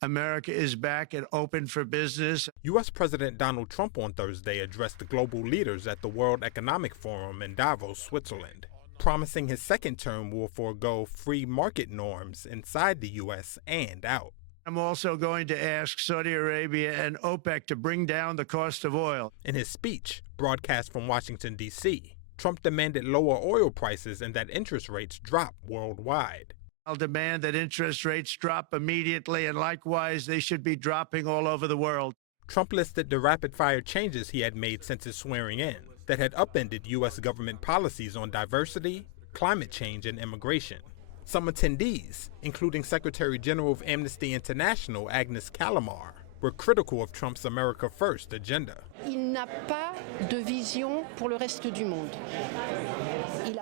America is back and open for business. U.S. President Donald Trump on Thursday addressed the global leaders at the World Economic Forum in Davos, Switzerland, promising his second term will forego free market norms inside the U.S. and out. I'm also going to ask Saudi Arabia and OPEC to bring down the cost of oil. In his speech, broadcast from Washington, D.C., Trump demanded lower oil prices and that interest rates drop worldwide. I'll demand that interest rates drop immediately, and likewise, they should be dropping all over the world. Trump listed the rapid-fire changes he had made since his swearing in that had upended U.S. government policies on diversity, climate change, and immigration. Some attendees, including Secretary General of Amnesty International Agnes Callamard, were critical of Trump's America First agenda.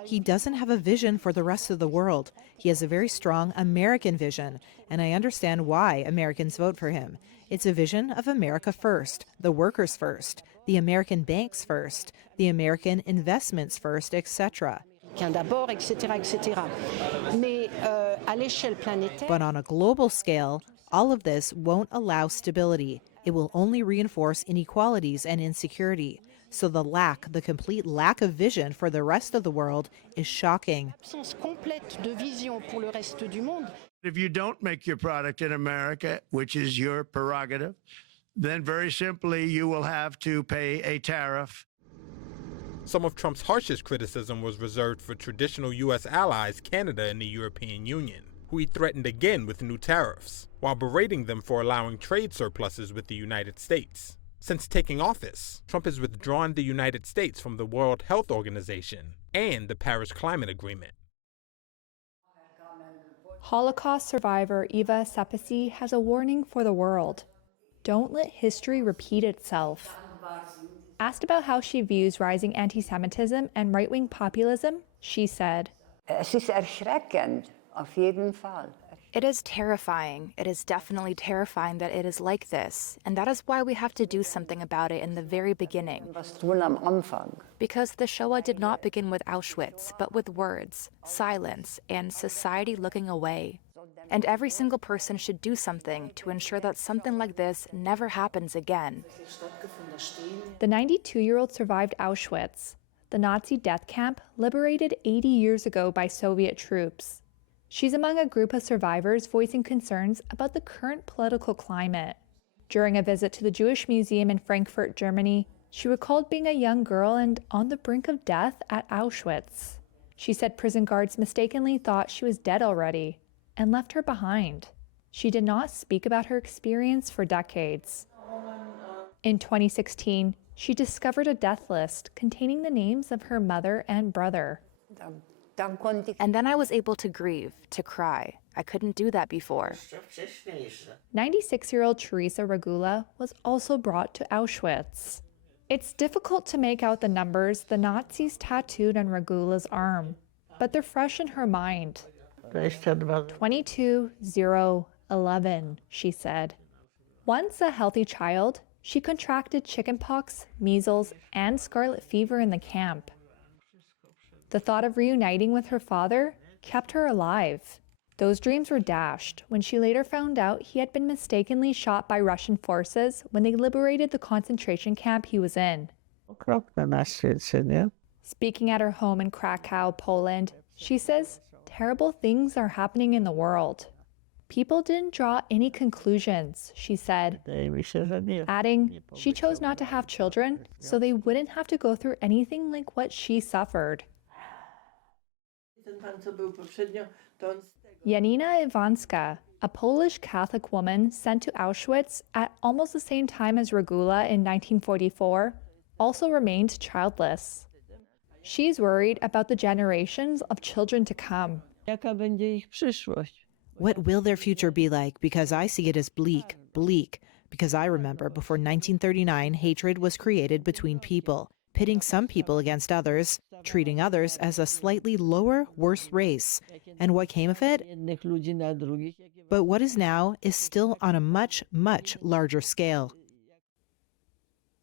He doesn't have a vision for the rest of the world. He has a very strong American vision, and I understand why Americans vote for him. It's a vision of America first, the workers first, the American banks first, the American investments first, etc. But on a global scale, all of this won't allow stability. It will only reinforce inequalities and insecurity. So the complete lack of vision for the rest of the world is shocking. If you don't make your product in America, which is your prerogative, then very simply you will have to pay a tariff. Some of Trump's harshest criticism was reserved for traditional U.S. allies, Canada and the European Union, who he threatened again with new tariffs, while berating them for allowing trade surpluses with the United States. Since taking office, Trump has withdrawn the United States from the World Health Organization and the Paris Climate Agreement. Holocaust survivor Eva Sepisi has a warning for the world. Don't let history repeat itself. Asked about how she views rising anti-Semitism and right-wing populism, she said, "Es ist erschreckend, auf jeden Fall." It is terrifying. It is definitely terrifying that it is like this, and that is why we have to do something about it in the very beginning. Because the Shoah did not begin with Auschwitz, but with words, silence, and society looking away. And every single person should do something to ensure that something like this never happens again. The 92-year-old survived Auschwitz, the Nazi death camp liberated 80 years ago by Soviet troops. She's among a group of survivors voicing concerns about the current political climate. During a visit to the Jewish Museum in Frankfurt, Germany, she recalled being a young girl and on the brink of death at Auschwitz. She said prison guards mistakenly thought she was dead already and left her behind. She did not speak about her experience for decades. In 2016, she discovered a death list containing the names of her mother and brother. And then I was able to grieve, to cry. I couldn't do that before. 96-year-old Teresa Regula was also brought to Auschwitz. It's difficult to make out the numbers the Nazis tattooed on Regula's arm, but they're fresh in her mind. 22-0-11, she said. Once a healthy child, she contracted chickenpox, measles, and scarlet fever in the camp. The thought of reuniting with her father kept her alive. Those dreams were dashed when she later found out he had been mistakenly shot by Russian forces when they liberated the concentration camp he was in. Speaking at her home in Krakow, Poland, she says terrible things are happening in the world. People didn't draw any conclusions, she said, adding she chose not to have children so they wouldn't have to go through anything like what she suffered. Janina Iwanska, a Polish Catholic woman sent to Auschwitz at almost the same time as Regula in 1944, also remained childless. She's worried about the generations of children to come. What will their future be like? Because I see it as bleak, because I remember before 1939, hatred was created between people, pitting some people against others, treating others as a slightly lower, worse race. And what came of it? But what is now is still on a much, much larger scale.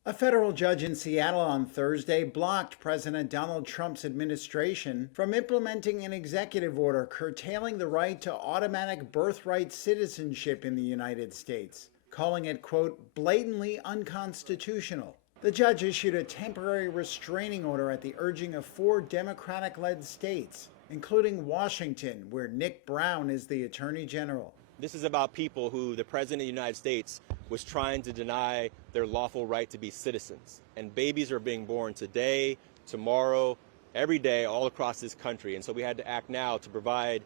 A federal judge in Seattle on Thursday blocked President Donald Trump's administration from implementing an executive order curtailing the right to automatic birthright citizenship in the United States, calling it, quote, blatantly unconstitutional. The judge issued a temporary restraining order at the urging of 4 Democratic-led states, including Washington, where Nick Brown is the Attorney General. This is about people who the President of the United States was trying to deny their lawful right to be citizens. And babies are being born today, tomorrow, every day, all across this country. And so we had to act now to provide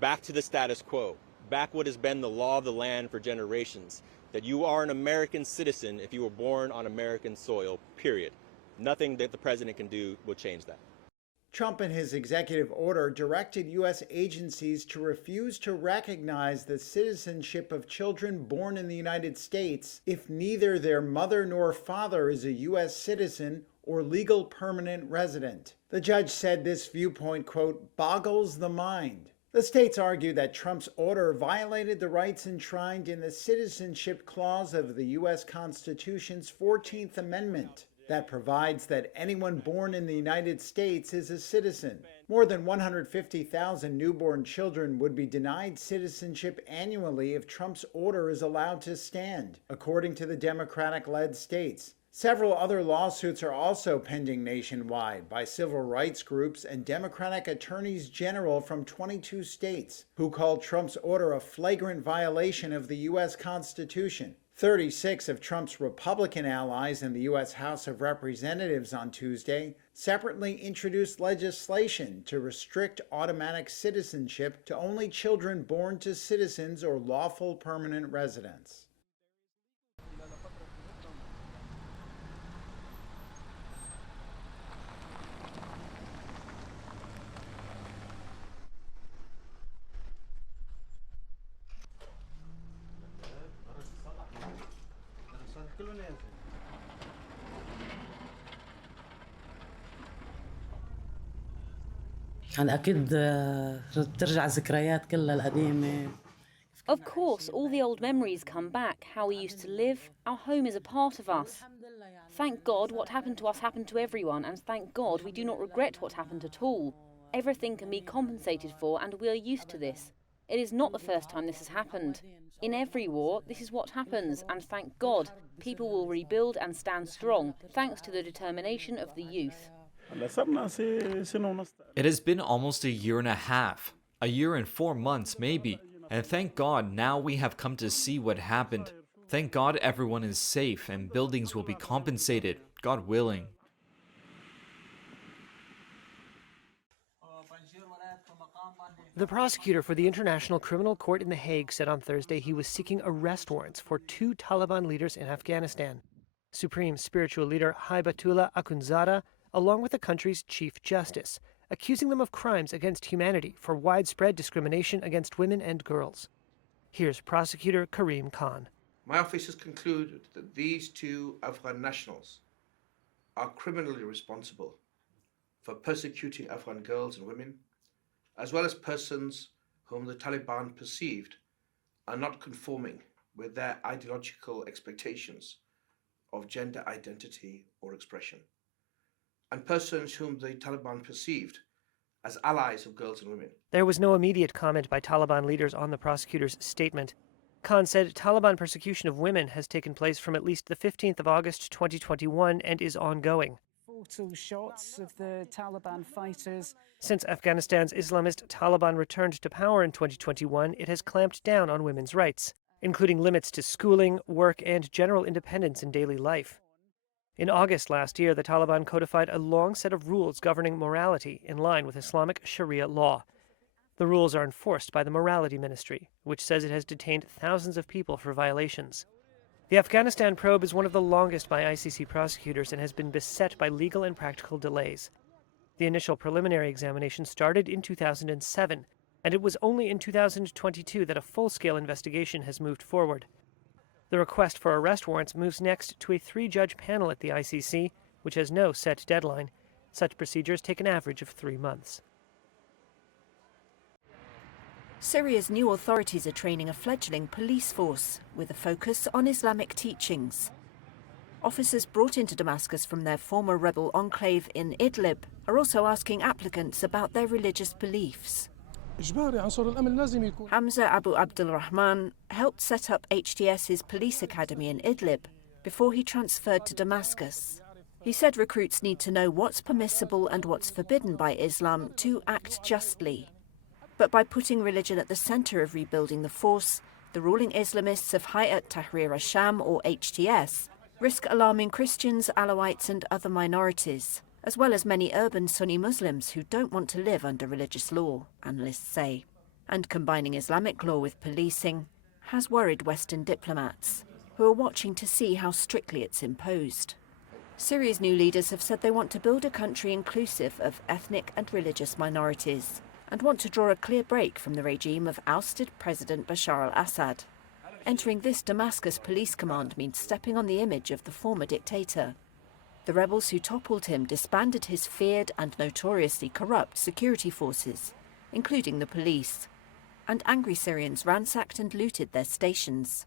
back to the status quo, back what has been the law of the land for generations, that you are an American citizen if you were born on American soil, period. Nothing that the President can do will change that. Trump in his executive order directed U.S. agencies to refuse to recognize the citizenship of children born in the United States if neither their mother nor father is a U.S. citizen or legal permanent resident. The judge said this viewpoint, quote, boggles the mind. The states argued that Trump's order violated the rights enshrined in the Citizenship Clause of the U.S. Constitution's 14th Amendment. That provides that anyone born in the United States is a citizen. More than 150,000 newborn children would be denied citizenship annually if Trump's order is allowed to stand, according to the Democratic-led states. Several other lawsuits are also pending nationwide by civil rights groups and Democratic attorneys general from 22 states, who called Trump's order a flagrant violation of the U.S. Constitution. 36 of Trump's Republican allies in the U.S. House of Representatives on Tuesday separately introduced legislation to restrict automatic citizenship to only children born to citizens or lawful permanent residents. Of course, all the old memories come back, how we used to live. Our home is a part of us. Thank God what happened to us happened to everyone, and thank God we do not regret what happened at all. Everything can be compensated for, and we are used to this. It is not the first time this has happened. In every war, this is what happens, and thank God, people will rebuild and stand strong, thanks to the determination of the youth. It has been almost a year and a half, a year and 4 months maybe, and thank God now we have come to see what happened. Thank God everyone is safe and buildings will be compensated, God willing. The prosecutor for the International Criminal Court in The Hague said on Thursday he was seeking arrest warrants for 2 Taliban leaders in Afghanistan. Supreme Spiritual Leader Haibatullah Akhundzada, along with the country's Chief Justice, accusing them of crimes against humanity for widespread discrimination against women and girls. Here's Prosecutor Karim Khan. My office has concluded that these 2 Afghan nationals are criminally responsible for persecuting Afghan girls and women, as well as persons whom the Taliban perceived are not conforming with their ideological expectations of gender identity or expression, and persons whom the Taliban perceived as allies of girls and women. There was no immediate comment by Taliban leaders on the prosecutor's statement. Khan said Taliban persecution of women has taken place from at least the 15th of August 2021 and is ongoing. Brutal shots of the Taliban fighters. Since Afghanistan's Islamist Taliban returned to power in 2021, it has clamped down on women's rights, including limits to schooling, work, and general independence in daily life. In August last year, the Taliban codified a long set of rules governing morality in line with Islamic Sharia law. The rules are enforced by the Morality Ministry, which says it has detained thousands of people for violations. The Afghanistan probe is one of the longest by ICC prosecutors and has been beset by legal and practical delays. The initial preliminary examination started in 2007, and it was only in 2022 that a full-scale investigation has moved forward. The request for arrest warrants moves next to a 3-judge panel at the ICC, which has no set deadline. Such procedures take an average of 3 months. Syria's new authorities are training a fledgling police force with a focus on Islamic teachings. Officers brought into Damascus from their former rebel enclave in Idlib are also asking applicants about their religious beliefs. Hamza Abu Abdulrahman helped set up HTS's police academy in Idlib before he transferred to Damascus. He said recruits need to know what's permissible and what's forbidden by Islam to act justly. But by putting religion at the center of rebuilding the force, the ruling Islamists of Hayat Tahrir al-Sham, or HTS, risk alarming Christians, Alawites and other minorities, as well as many urban Sunni Muslims who don't want to live under religious law, analysts say. And combining Islamic law with policing has worried Western diplomats, who are watching to see how strictly it's imposed. Syria's new leaders have said they want to build a country inclusive of ethnic and religious minorities, and want to draw a clear break from the regime of ousted President Bashar al-Assad. Entering this Damascus police command means stepping on the image of the former dictator. The rebels who toppled him disbanded his feared and notoriously corrupt security forces, including the police, and angry Syrians ransacked and looted their stations.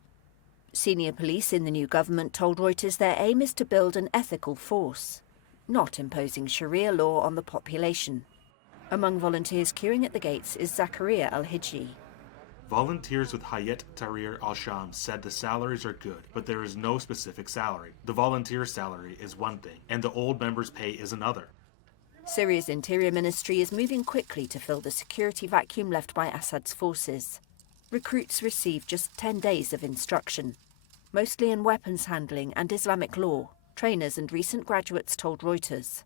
Senior police in the new government told Reuters their aim is to build an ethical force, not imposing Sharia law on the population. Among volunteers queuing at the gates is Zakaria al-Hijri. Volunteers with Hayat Tahrir al-Sham said the salaries are good, but there is no specific salary. The volunteer salary is one thing, and the old members' pay is another. Syria's interior ministry is moving quickly to fill the security vacuum left by Assad's forces. Recruits receive just 10 days of instruction, mostly in weapons handling and Islamic law, trainers and recent graduates told Reuters.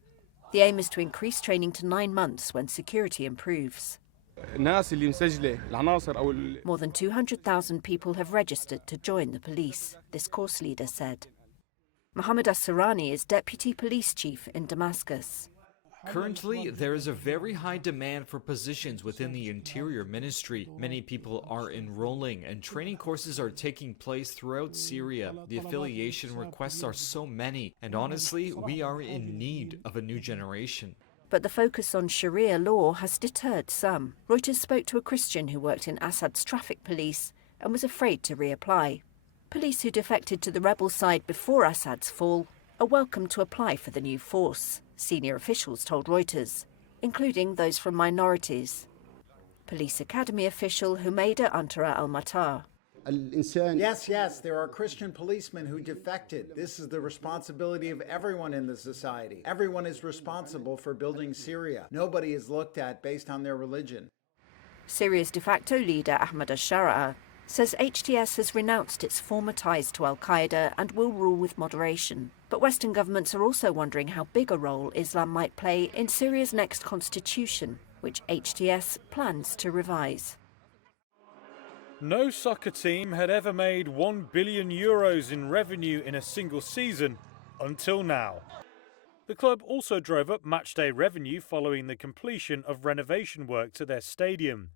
The aim is to increase training to 9 months when security improves. More than 200,000 people have registered to join the police, this course leader said. Mohammed As-Sarani is deputy police chief in Damascus. Currently, there is a very high demand for positions within the Interior Ministry. Many people are enrolling, and training courses are taking place throughout Syria. The affiliation requests are so many, and honestly, we are in need of a new generation. But the focus on Sharia law has deterred some. Reuters spoke to a Christian who worked in Assad's traffic police and was afraid to reapply. Police who defected to the rebel side before Assad's fall are welcome to apply for the new force, senior officials told Reuters, including those from minorities. Police Academy official Humaida Antara al-Matar. Yes, there are Christian policemen who defected. This is the responsibility of everyone in the society. Everyone is responsible for building Syria. Nobody is looked at based on their religion. Syria's de facto leader Ahmad al-Shara says HTS has renounced its former ties to al-Qaeda and will rule with moderation. But Western governments are also wondering how big a role Islam might play in Syria's next constitution, which HTS plans to revise. No soccer team had ever made €1 billion in revenue in a single season until now. The club also drove up matchday revenue following the completion of renovation work to their stadium.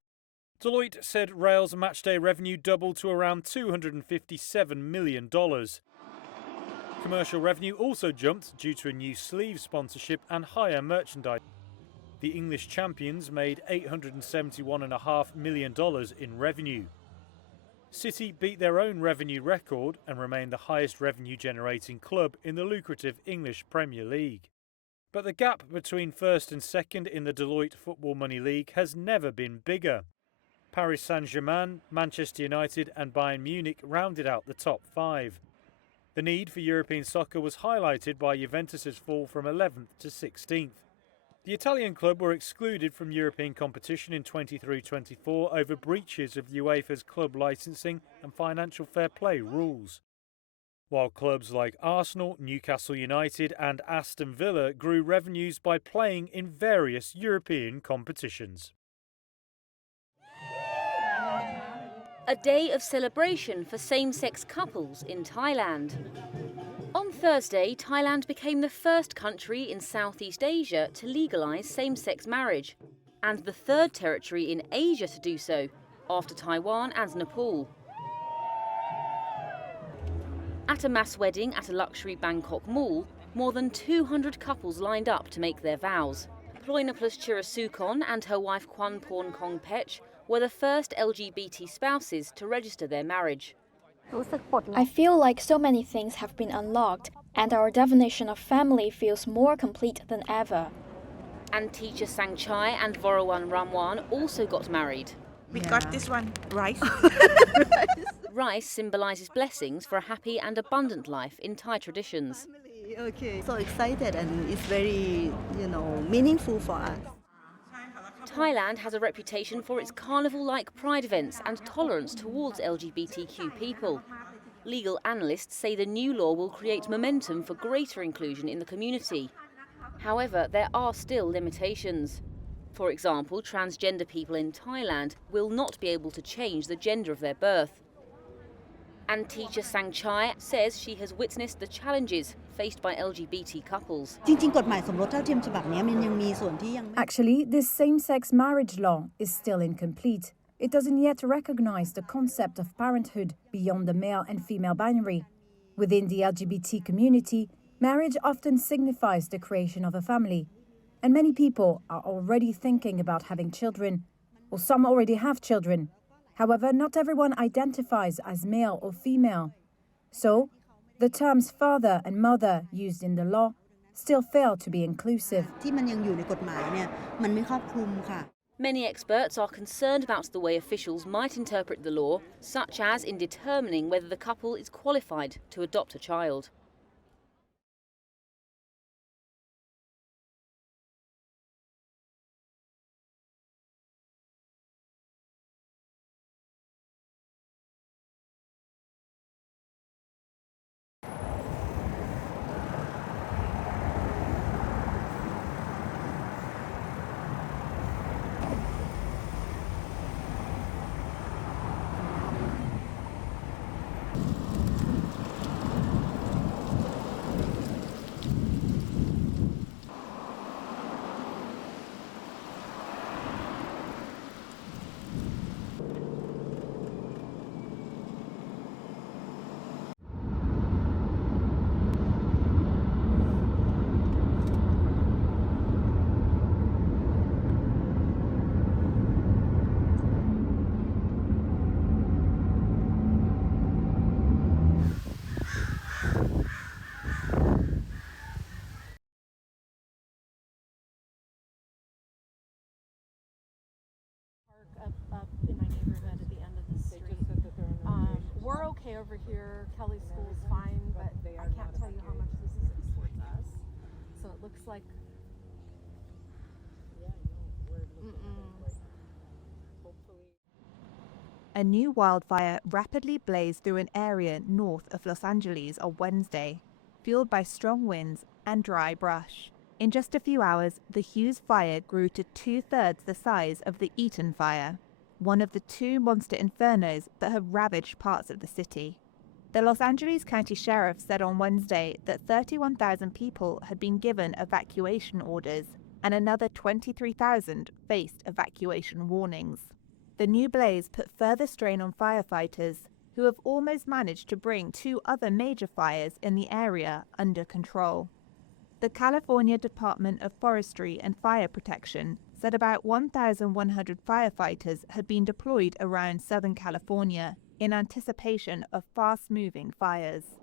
Deloitte said Real's matchday revenue doubled to around $257 million. Commercial revenue also jumped due to a new sleeve sponsorship and higher merchandise. The English champions made $871.5 million in revenue. City beat their own revenue record and remained the highest revenue-generating club in the lucrative English Premier League. But the gap between first and second in the Deloitte Football Money League has never been bigger. Paris Saint-Germain, Manchester United and Bayern Munich rounded out the top 5. The need for European soccer was highlighted by Juventus's fall from 11th to 16th. The Italian club were excluded from European competition in 23-24 over breaches of UEFA's club licensing and financial fair play rules. While clubs like Arsenal, Newcastle United and Aston Villa grew revenues by playing in various European competitions. A day of celebration for same-sex couples in Thailand. On Thursday, Thailand became the first country in Southeast Asia to legalise same-sex marriage, and the third territory in Asia to do so, after Taiwan and Nepal. At a mass wedding at a luxury Bangkok mall, more than 200 couples lined up to make their vows. Ploinopoulos Chirasukon and her wife Kwan Porn Kong Pech were the first LGBT spouses to register their marriage. I feel like so many things have been unlocked And our definition of family feels more complete than ever. And teacher Sangchai and Vorowan Ramwan also got married. We got this one, rice. Rice symbolises blessings for a happy and abundant life in Thai traditions. Okay, so excited, and it's very, meaningful for us. Thailand has a reputation for its carnival-like pride events and tolerance towards LGBTQ people. Legal analysts say the new law will create momentum for greater inclusion in the community. However, there are still limitations. For example, transgender people in Thailand will not be able to change the gender of their birth. And teacher Sangchai says she has witnessed the challenges faced by LGBT couples. Actually, this same-sex marriage law is still incomplete. It doesn't yet recognize the concept of parenthood beyond the male and female binary. Within the LGBT community, marriage often signifies the creation of a family. And many people are already thinking about having children, or some already have children. However, not everyone identifies as male or female. So, the terms father and mother used in the law still fail to be inclusive. Many experts are concerned about the way officials might interpret the law, such as in determining whether the couple is qualified to adopt a child. Up in my neighborhood at the end of the street. We're okay over here. Kelly's school's fine, but I can't tell you how much this is towards us. So it looks like. A new wildfire rapidly blazed through an area north of Los Angeles on Wednesday, fueled by strong winds and dry brush. In just a few hours, the Hughes fire grew to 2/3 the size of the Eaton fire, one of the two monster infernos that have ravaged parts of the city. The Los Angeles County Sheriff said on Wednesday that 31,000 people had been given evacuation orders and another 23,000 faced evacuation warnings. The new blaze put further strain on firefighters, who have almost managed to bring two other major fires in the area under control. The California Department of Forestry and Fire Protection said about 1,100 firefighters had been deployed around Southern California in anticipation of fast-moving fires,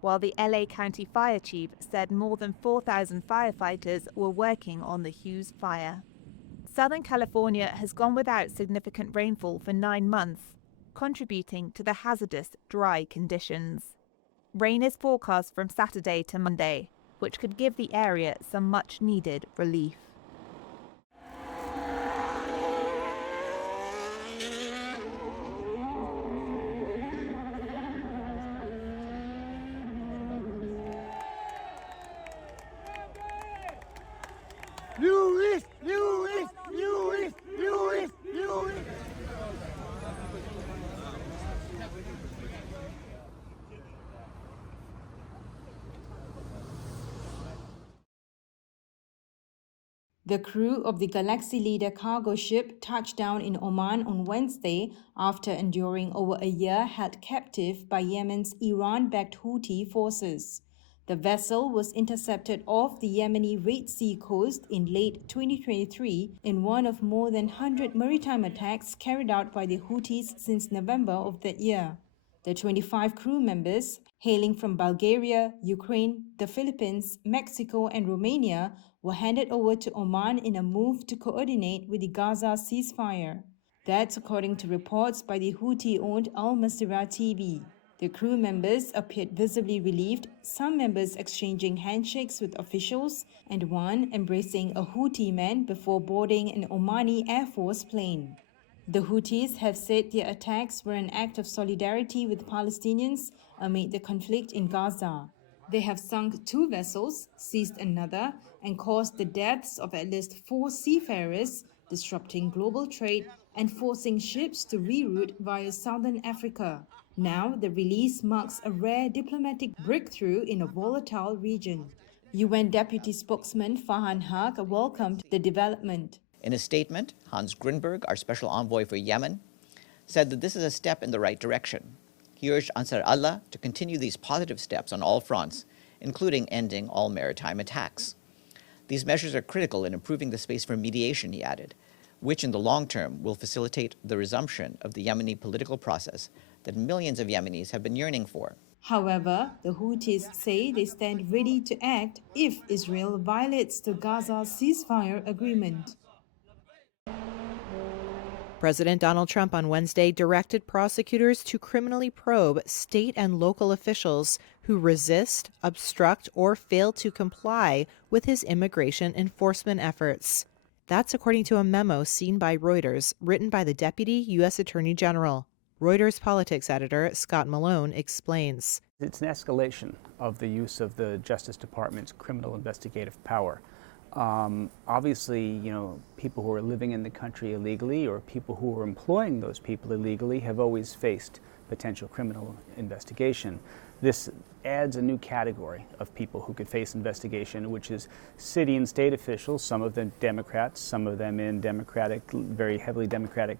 while the LA County Fire Chief said more than 4,000 firefighters were working on the Hughes fire. Southern California has gone without significant rainfall for 9 months, contributing to the hazardous dry conditions. Rain is forecast from Saturday to Monday, which could give the area some much-needed relief. Lewis! The crew of the Galaxy Leader cargo ship touched down in Oman on Wednesday after enduring over a year held captive by Yemen's Iran-backed Houthi forces. The vessel was intercepted off the Yemeni Red Sea coast in late 2023 in one of more than 100 maritime attacks carried out by the Houthis since November of that year. The 25 crew members, hailing from Bulgaria, Ukraine, the Philippines, Mexico, and Romania, were handed over to Oman in a move to coordinate with the Gaza ceasefire. That's according to reports by the Houthi-owned Al Masirah TV. The crew members appeared visibly relieved, some members exchanging handshakes with officials, and one embracing a Houthi man before boarding an Omani Air Force plane. The Houthis have said their attacks were an act of solidarity with Palestinians amid the conflict in Gaza. They have sunk 2 vessels, seized another, and caused the deaths of at least 4 seafarers, disrupting global trade and forcing ships to reroute via southern Africa. Now, the release marks a rare diplomatic breakthrough in a volatile region. UN Deputy Spokesman Farhan Haq welcomed the development. In a statement, Hans Grünberg, our special envoy for Yemen, said that this is a step in the right direction. He urged Ansar Allah to continue these positive steps on all fronts, including ending all maritime attacks. These measures are critical in improving the space for mediation, he added, which in the long term will facilitate the resumption of the Yemeni political process that millions of Yemenis have been yearning for. However, the Houthis say they stand ready to act if Israel violates the Gaza ceasefire agreement. President Donald Trump on Wednesday directed prosecutors to criminally probe state and local officials who resist, obstruct, or fail to comply with his immigration enforcement efforts. That's according to a memo seen by Reuters, written by the Deputy U.S. Attorney General. Reuters politics editor Scott Malone explains. It's an escalation of the use of the Justice Department's criminal investigative power. Obviously, people who are living in the country illegally or people who are employing those people illegally have always faced potential criminal investigation. This adds a new category of people who could face investigation, which is city and state officials, some of them Democrats, some of them in very heavily Democratic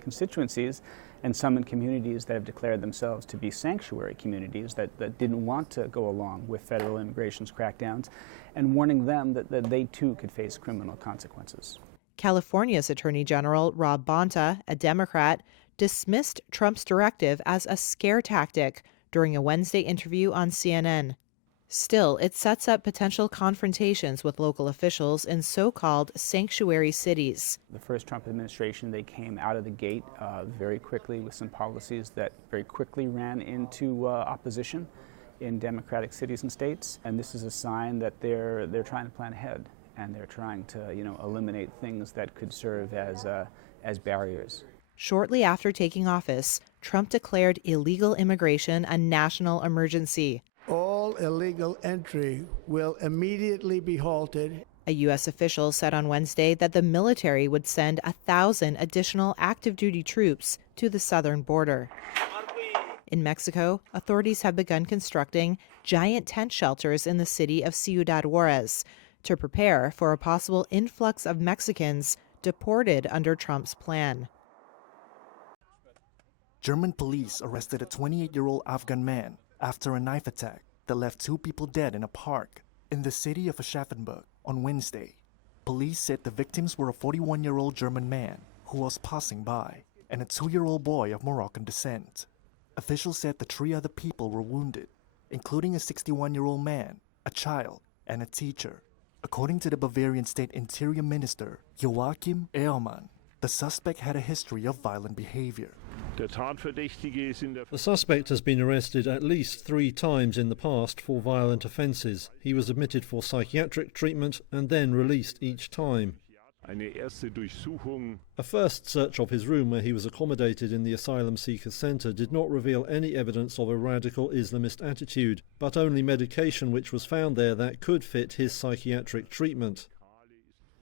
constituencies, and some in communities that have declared themselves to be sanctuary communities that didn't want to go along with federal immigration crackdowns, and warning them that they too could face criminal consequences. California's Attorney General Rob Bonta, a Democrat, dismissed Trump's directive as a scare tactic during a Wednesday interview on CNN. Still, it sets up potential confrontations with local officials in so-called sanctuary cities. The first Trump administration, they came out of the gate very quickly with some policies that very quickly ran into opposition in Democratic cities and states. And this is a sign that they're trying to plan ahead, and they're trying to eliminate things that could serve as barriers. Shortly after taking office, Trump declared illegal immigration a national emergency. All illegal entry will immediately be halted. A U.S. official said on Wednesday that the military would send 1,000 additional active-duty troops to the southern border. In Mexico, authorities have begun constructing giant tent shelters in the city of Ciudad Juarez to prepare for a possible influx of Mexicans deported under Trump's plan. German police arrested a 28-year-old Afghan man after a knife attack that left 2 people dead in a park in the city of Aschaffenburg on Wednesday. Police said the victims were a 41-year-old German man who was passing by and a 2-year-old boy of Moroccan descent. Officials said the 3 other people were wounded, including a 61-year-old man, a child, and a teacher. According to the Bavarian State Interior Minister, Joachim Ehrmann, the suspect had a history of violent behavior. The suspect has been arrested at least 3 times in the past for violent offences. He was admitted for psychiatric treatment and then released each time. A first search of his room where he was accommodated in the asylum seeker centre did not reveal any evidence of a radical Islamist attitude, but only medication which was found there that could fit his psychiatric treatment.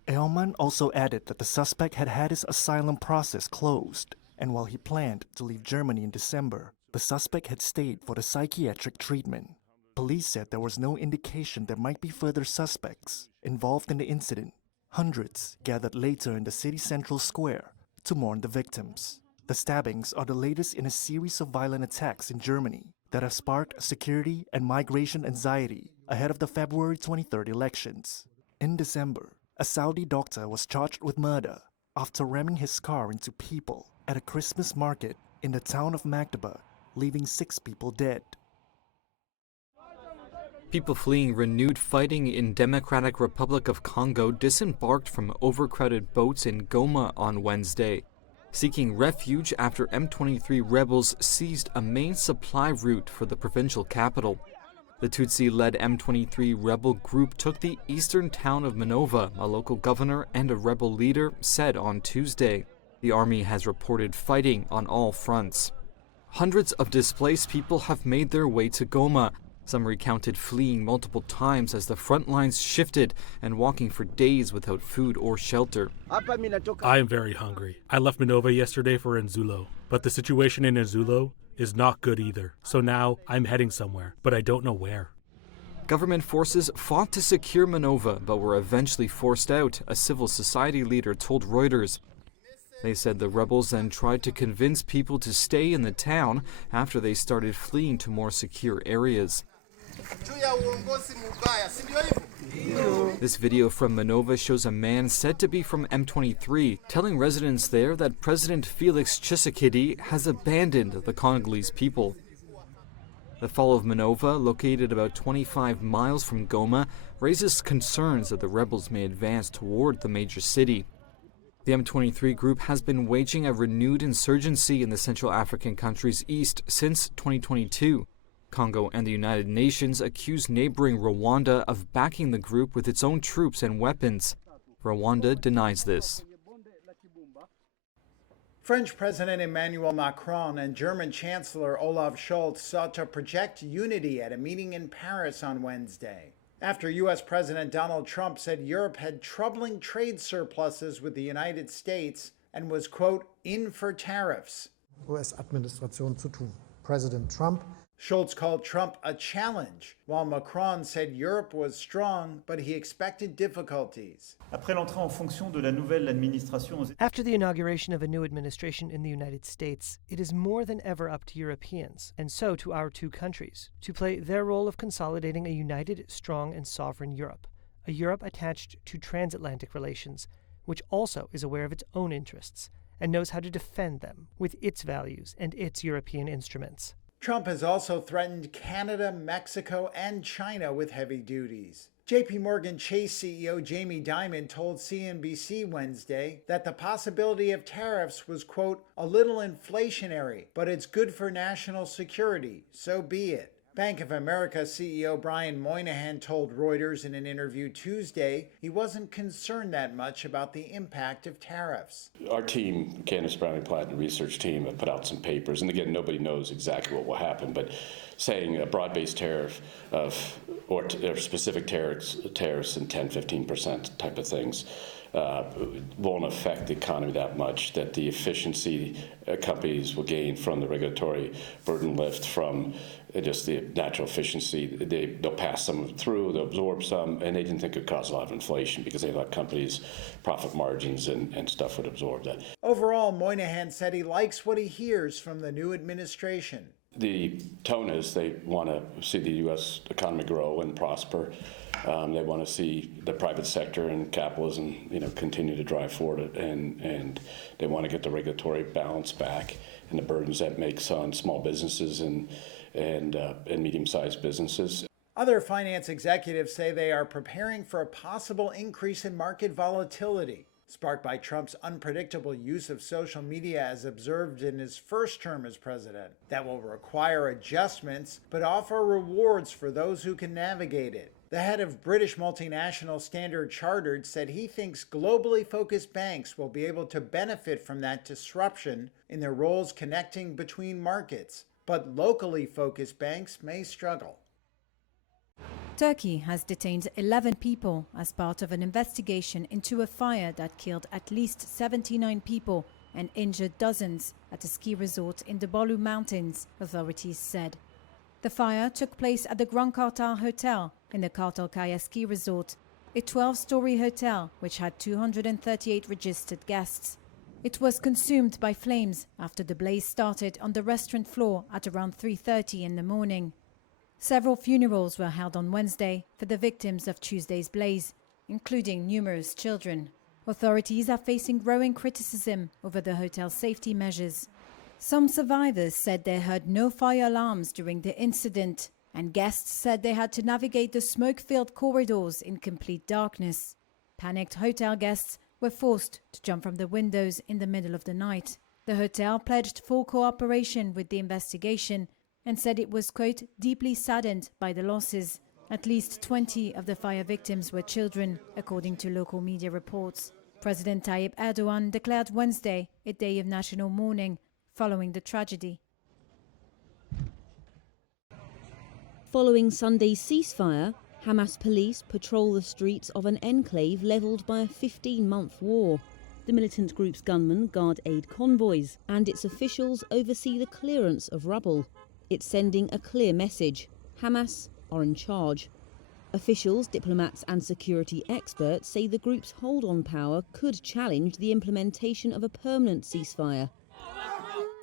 Ehrmann also added that the suspect had had his asylum process closed, and while he planned to leave Germany in December, the suspect had stayed for the psychiatric treatment. Police said there was no indication there might be further suspects involved in the incident. Hundreds gathered later in the city's central square to mourn the victims. The stabbings are the latest in a series of violent attacks in Germany that have sparked security and migration anxiety ahead of the February 23rd elections. In December, a Saudi doctor was charged with murder after ramming his car into people at a Christmas market in the town of Magdeburg, leaving 6 people dead. People fleeing renewed fighting in Democratic Republic of Congo disembarked from overcrowded boats in Goma on Wednesday, seeking refuge after M23 rebels seized a main supply route for the provincial capital. The Tutsi-led M23 rebel group took the eastern town of Minova, a local governor and a rebel leader said on Tuesday. The army has reported fighting on all fronts. Hundreds of displaced people have made their way to Goma. Some recounted fleeing multiple times as the front lines shifted and walking for days without food or shelter. I am very hungry. I left Minova yesterday for Nzulo, but the situation in Nzulo is not good either. So now I'm heading somewhere, but I don't know where. Government forces fought to secure Minova, but were eventually forced out, a civil society leader told Reuters. They said the rebels then tried to convince people to stay in the town after they started fleeing to more secure areas. This video from Minova shows a man said to be from M23 telling residents there that President Felix Tshisekedi has abandoned the Congolese people. The fall of Minova, located about 25 miles from Goma, raises concerns that the rebels may advance toward the major city. The M23 group has been waging a renewed insurgency in the Central African country's east since 2022. Congo and the United Nations accuse neighboring Rwanda of backing the group with its own troops and weapons. Rwanda denies this. French President Emmanuel Macron and German Chancellor Olaf Scholz sought to project unity at a meeting in Paris on Wednesday, after U.S. President Donald Trump said Europe had troubling trade surpluses with the United States and was, quote, in for tariffs. US-Administration zu tun. President Trump. Scholz called Trump a challenge, while Macron said Europe was strong, but he expected difficulties. After the inauguration of a new administration in the United States, it is more than ever up to Europeans, and so to our two countries, to play their role of consolidating a united, strong, and sovereign Europe, a Europe attached to transatlantic relations, which also is aware of its own interests and knows how to defend them with its values and its European instruments. Trump has also threatened Canada, Mexico, and China with heavy duties. JP Morgan Chase CEO Jamie Dimon told CNBC Wednesday that the possibility of tariffs was, quote, a little inflationary, but it's good for national security, so be it. Bank of America CEO Brian Moynihan told Reuters in an interview Tuesday he wasn't concerned that much about the impact of tariffs. Our team, Candace Browning Platt, the research team, have put out some papers, and again, nobody knows exactly what will happen, but saying a broad-based tariff or specific tariffs in 10-15% type of things won't affect the economy that much, that the efficiency companies will gain from the regulatory burden lift from just the natural efficiency. They'll pass some through, they'll absorb some, and they didn't think it would cause a lot of inflation because they thought companies' profit margins and stuff would absorb that. Overall, Moynihan said he likes what he hears from the new administration. The tone is they want to see the U.S. economy grow and prosper. They want to see the private sector and capitalism, continue to drive forward, and they want to get the regulatory balance back and the burdens that makes on small businesses and medium-sized businesses. Other finance executives say they are preparing for a possible increase in market volatility, sparked by Trump's unpredictable use of social media as observed in his first term as president, that will require adjustments but offer rewards for those who can navigate it. The head of British multinational Standard Chartered said he thinks globally focused banks will be able to benefit from that disruption in their roles connecting between markets, but locally focused banks may struggle. Turkey has detained 11 people as part of an investigation into a fire that killed at least 79 people and injured dozens at a ski resort in the Bolu Mountains, authorities said. The fire took place at the Grand Kartal Hotel in the Kartalkaya ski resort, a 12-story hotel which had 238 registered guests. It was consumed by flames after the blaze started on the restaurant floor at around 3:30 in the morning. Several funerals were held on Wednesday for the victims of Tuesday's blaze, including numerous children. Authorities are facing growing criticism over the hotel's safety measures. Some survivors said they heard no fire alarms during the incident, and guests said they had to navigate the smoke-filled corridors in complete darkness. Panicked hotel guests were forced to jump from the windows in the middle of the night. The hotel pledged full cooperation with the investigation and said it was, quote, deeply saddened by the losses. At least 20 of the fire victims were children, according to local media reports. President Tayyip Erdogan declared Wednesday a day of national mourning following the tragedy. Following Sunday's ceasefire, Hamas police patrol the streets of an enclave levelled by a 15-month war. The militant group's gunmen guard aid convoys, and its officials oversee the clearance of rubble. It's sending a clear message: Hamas are in charge. Officials, diplomats and security experts say the group's hold on power could challenge the implementation of a permanent ceasefire.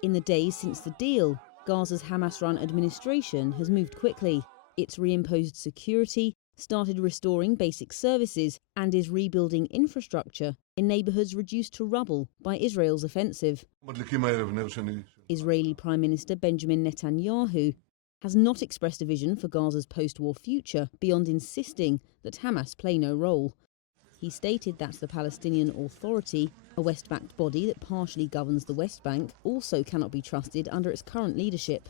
In the days since the deal, Gaza's Hamas-run administration has moved quickly. It's reimposed security, started restoring basic services, and is rebuilding infrastructure in neighbourhoods reduced to rubble by Israel's offensive. Israeli Prime Minister Benjamin Netanyahu has not expressed a vision for Gaza's post-war future beyond insisting that Hamas play no role. He stated that the Palestinian Authority, a West-backed body that partially governs the West Bank, also cannot be trusted under its current leadership.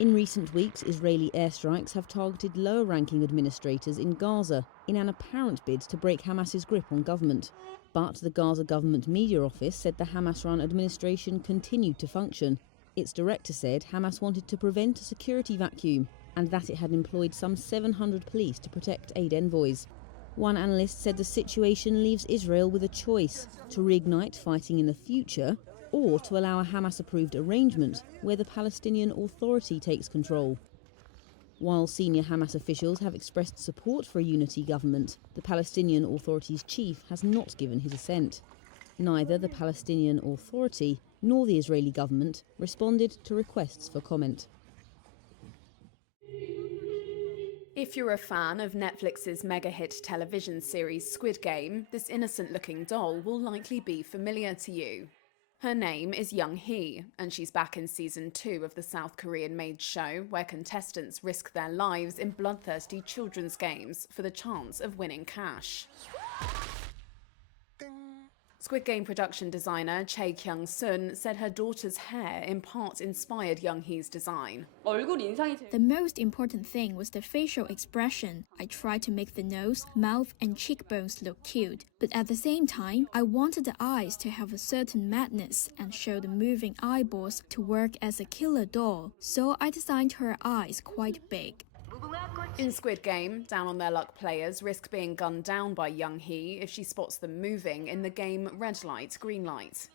In recent weeks, Israeli airstrikes have targeted lower-ranking administrators in Gaza in an apparent bid to break Hamas's grip on government. But the Gaza government media office said the Hamas-run administration continued to function. Its director said Hamas wanted to prevent a security vacuum and that it had employed some 700 police to protect aid envoys. One analyst said the situation leaves Israel with a choice: to reignite fighting in the future or to allow a Hamas-approved arrangement where the Palestinian Authority takes control. While senior Hamas officials have expressed support for a unity government, the Palestinian Authority's chief has not given his assent. Neither the Palestinian Authority nor the Israeli government responded to requests for comment. If you're a fan of Netflix's mega-hit television series Squid Game, this innocent-looking doll will likely be familiar to you. Her name is Young Hee, and she's back in season 2 of the South Korean-made show where contestants risk their lives in bloodthirsty children's games for the chance of winning cash. Squid Game production designer Chae Kyung-sun said her daughter's hair in part inspired Young Hee's design. The most important thing was the facial expression. I tried to make the nose, mouth and cheekbones look cute, but at the same time, I wanted the eyes to have a certain madness and show the moving eyeballs to work as a killer doll, so I designed her eyes quite big. In Squid Game, down on their luck players risk being gunned down by Young Hee if she spots them moving in the game Red Light, Green Light.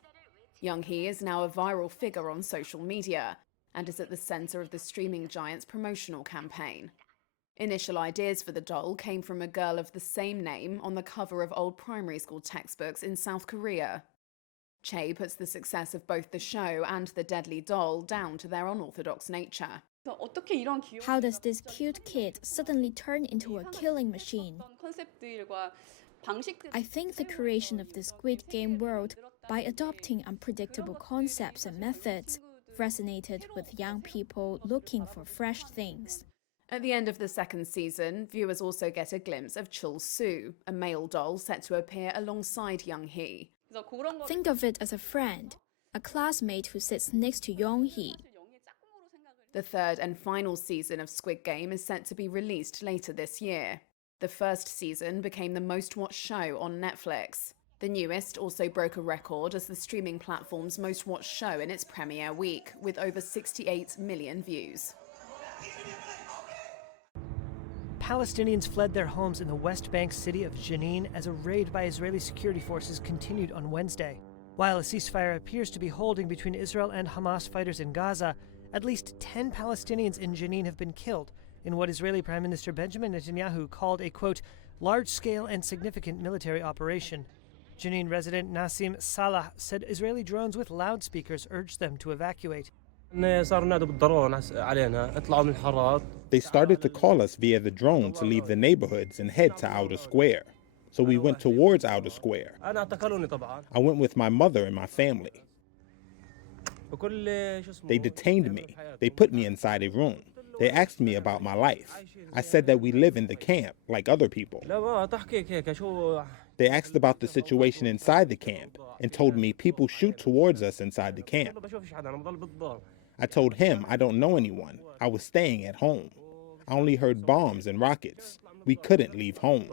Young Hee is now a viral figure on social media and is at the centre of the streaming giant's promotional campaign. Initial ideas for the doll came from a girl of the same name on the cover of old primary school textbooks in South Korea. Chae puts the success of both the show and the deadly doll down to their unorthodox nature. How does this cute kid suddenly turn into a killing machine? I think the creation of the Squid Game world, by adopting unpredictable concepts and methods, resonated with young people looking for fresh things. At the end of the second season, viewers also get a glimpse of Chul Soo, a male doll set to appear alongside Young Hee. Think of it as a friend, a classmate who sits next to Young Hee. The third and final season of Squid Game is set to be released later this year. The first season became the most watched show on Netflix. The newest also broke a record as the streaming platform's most watched show in its premiere week, with over 68 million views. Palestinians fled their homes in the West Bank city of Jenin as a raid by Israeli security forces continued on Wednesday. While a ceasefire appears to be holding between Israel and Hamas fighters in Gaza, at least 10 Palestinians in Jenin have been killed in what Israeli Prime Minister Benjamin Netanyahu called a, quote, large-scale and significant military operation. Jenin resident Nassim Salah said Israeli drones with loudspeakers urged them to evacuate. They started to call us via the drone to leave the neighborhoods and head to Outer Square. So we went towards Outer Square. I went with my mother and my family. They detained me. They put me inside a room. They asked me about my life. I said that we live in the camp like other people. They asked about the situation inside the camp and told me people shoot towards us inside the camp. I told him I don't know anyone. I was staying at home. I only heard bombs and rockets. We couldn't leave home.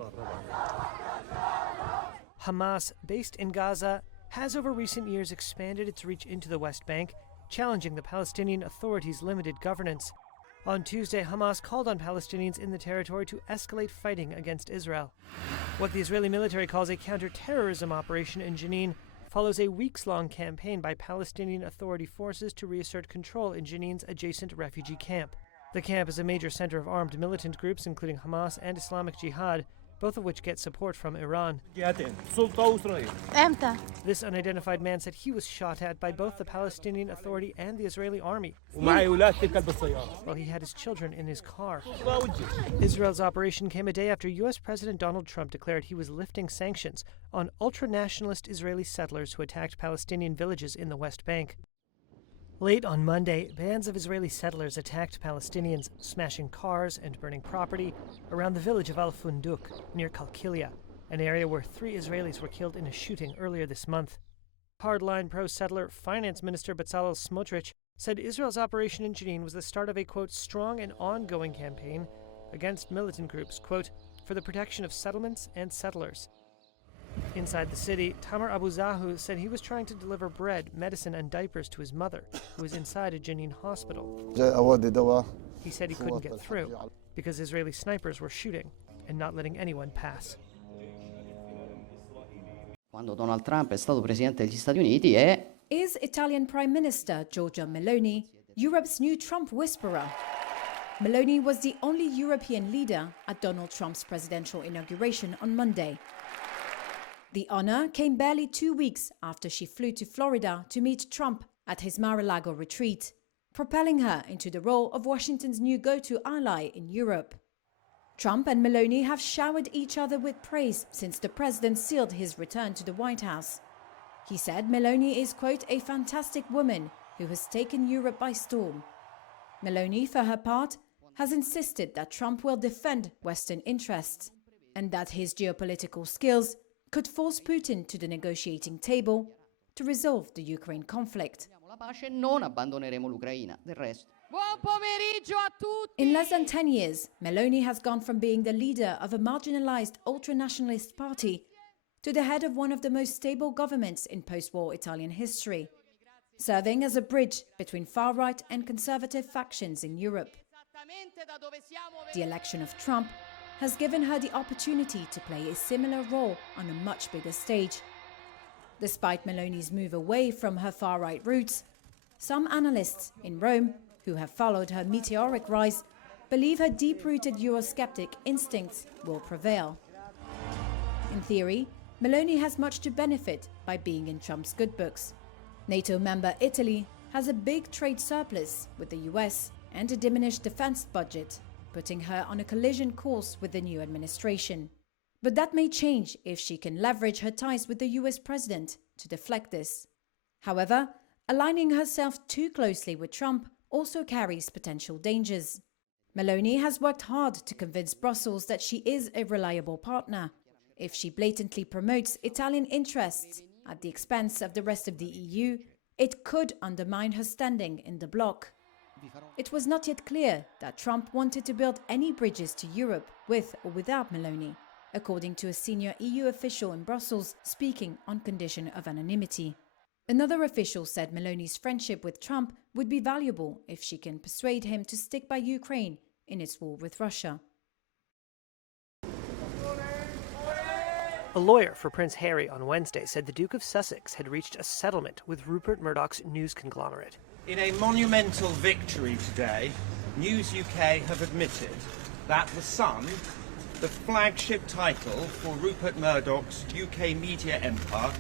Hamas, based in Gaza, has over recent years expanded its reach into the West Bank, challenging the Palestinian Authority's limited governance. On Tuesday, Hamas called on Palestinians in the territory to escalate fighting against Israel. What the Israeli military calls a counter-terrorism operation in Jenin follows a weeks-long campaign by Palestinian Authority forces to reassert control in Jenin's adjacent refugee camp. The camp is a major center of armed militant groups, including Hamas and Islamic Jihad, both of which get support from Iran. This unidentified man said he was shot at by both the Palestinian Authority and the Israeli army while he had his children in his car. Israel's operation came a day after U.S. President Donald Trump declared he was lifting sanctions on ultra-nationalist Israeli settlers who attacked Palestinian villages in the West Bank. Late on Monday, bands of Israeli settlers attacked Palestinians, smashing cars and burning property around the village of Al-Funduk, near Kalkilia, an area where 3 Israelis were killed in a shooting earlier this month. Hardline pro-settler Finance Minister Bezalel Smotrich said Israel's operation in Jenin was the start of a, quote, strong and ongoing campaign against militant groups, quote, for the protection of settlements and settlers. Inside the city, Tamar Abu Zahu said he was trying to deliver bread, medicine, and diapers to his mother, who was inside a Jenin hospital. He said he couldn't get through because Israeli snipers were shooting and not letting anyone pass. Quando Donald Trump è stato presidente degli Stati Uniti Is Italian Prime Minister Giorgia Meloni Europe's new Trump whisperer? Meloni was the only European leader at Donald Trump's presidential inauguration on Monday. The honor came barely 2 weeks after she flew to Florida to meet Trump at his Mar-a-Lago retreat, propelling her into the role of Washington's new go-to ally in Europe. Trump and Meloni have showered each other with praise since the president sealed his return to the White House. He said Meloni is, quote, a fantastic woman who has taken Europe by storm. Meloni, for her part, has insisted that Trump will defend Western interests and that his geopolitical skills could force Putin to the negotiating table to resolve the Ukraine conflict. In less than 10 years, Meloni has gone from being the leader of a marginalized ultra-nationalist party to the head of one of the most stable governments in post-war Italian history, serving as a bridge between far-right and conservative factions in Europe. The election of Trump has given her the opportunity to play a similar role on a much bigger stage. Despite Meloni's move away from her far-right roots, some analysts in Rome, who have followed her meteoric rise, believe her deep-rooted Eurosceptic instincts will prevail. In theory, Meloni has much to benefit by being in Trump's good books. NATO member Italy has a big trade surplus with the US and a diminished defense budget, putting her on a collision course with the new administration. But that may change if she can leverage her ties with the US president to deflect this. However, aligning herself too closely with Trump also carries potential dangers. Meloni has worked hard to convince Brussels that she is a reliable partner. If she blatantly promotes Italian interests at the expense of the rest of the EU, it could undermine her standing in the bloc. It was not yet clear that Trump wanted to build any bridges to Europe with or without Meloni, according to a senior EU official in Brussels speaking on condition of anonymity. Another official said Meloni's friendship with Trump would be valuable if she can persuade him to stick by Ukraine in its war with Russia. A lawyer for Prince Harry on Wednesday said the Duke of Sussex had reached a settlement with Rupert Murdoch's news conglomerate. In a monumental victory today, News UK have admitted that The Sun, the flagship title for Rupert Murdoch's UK media empire,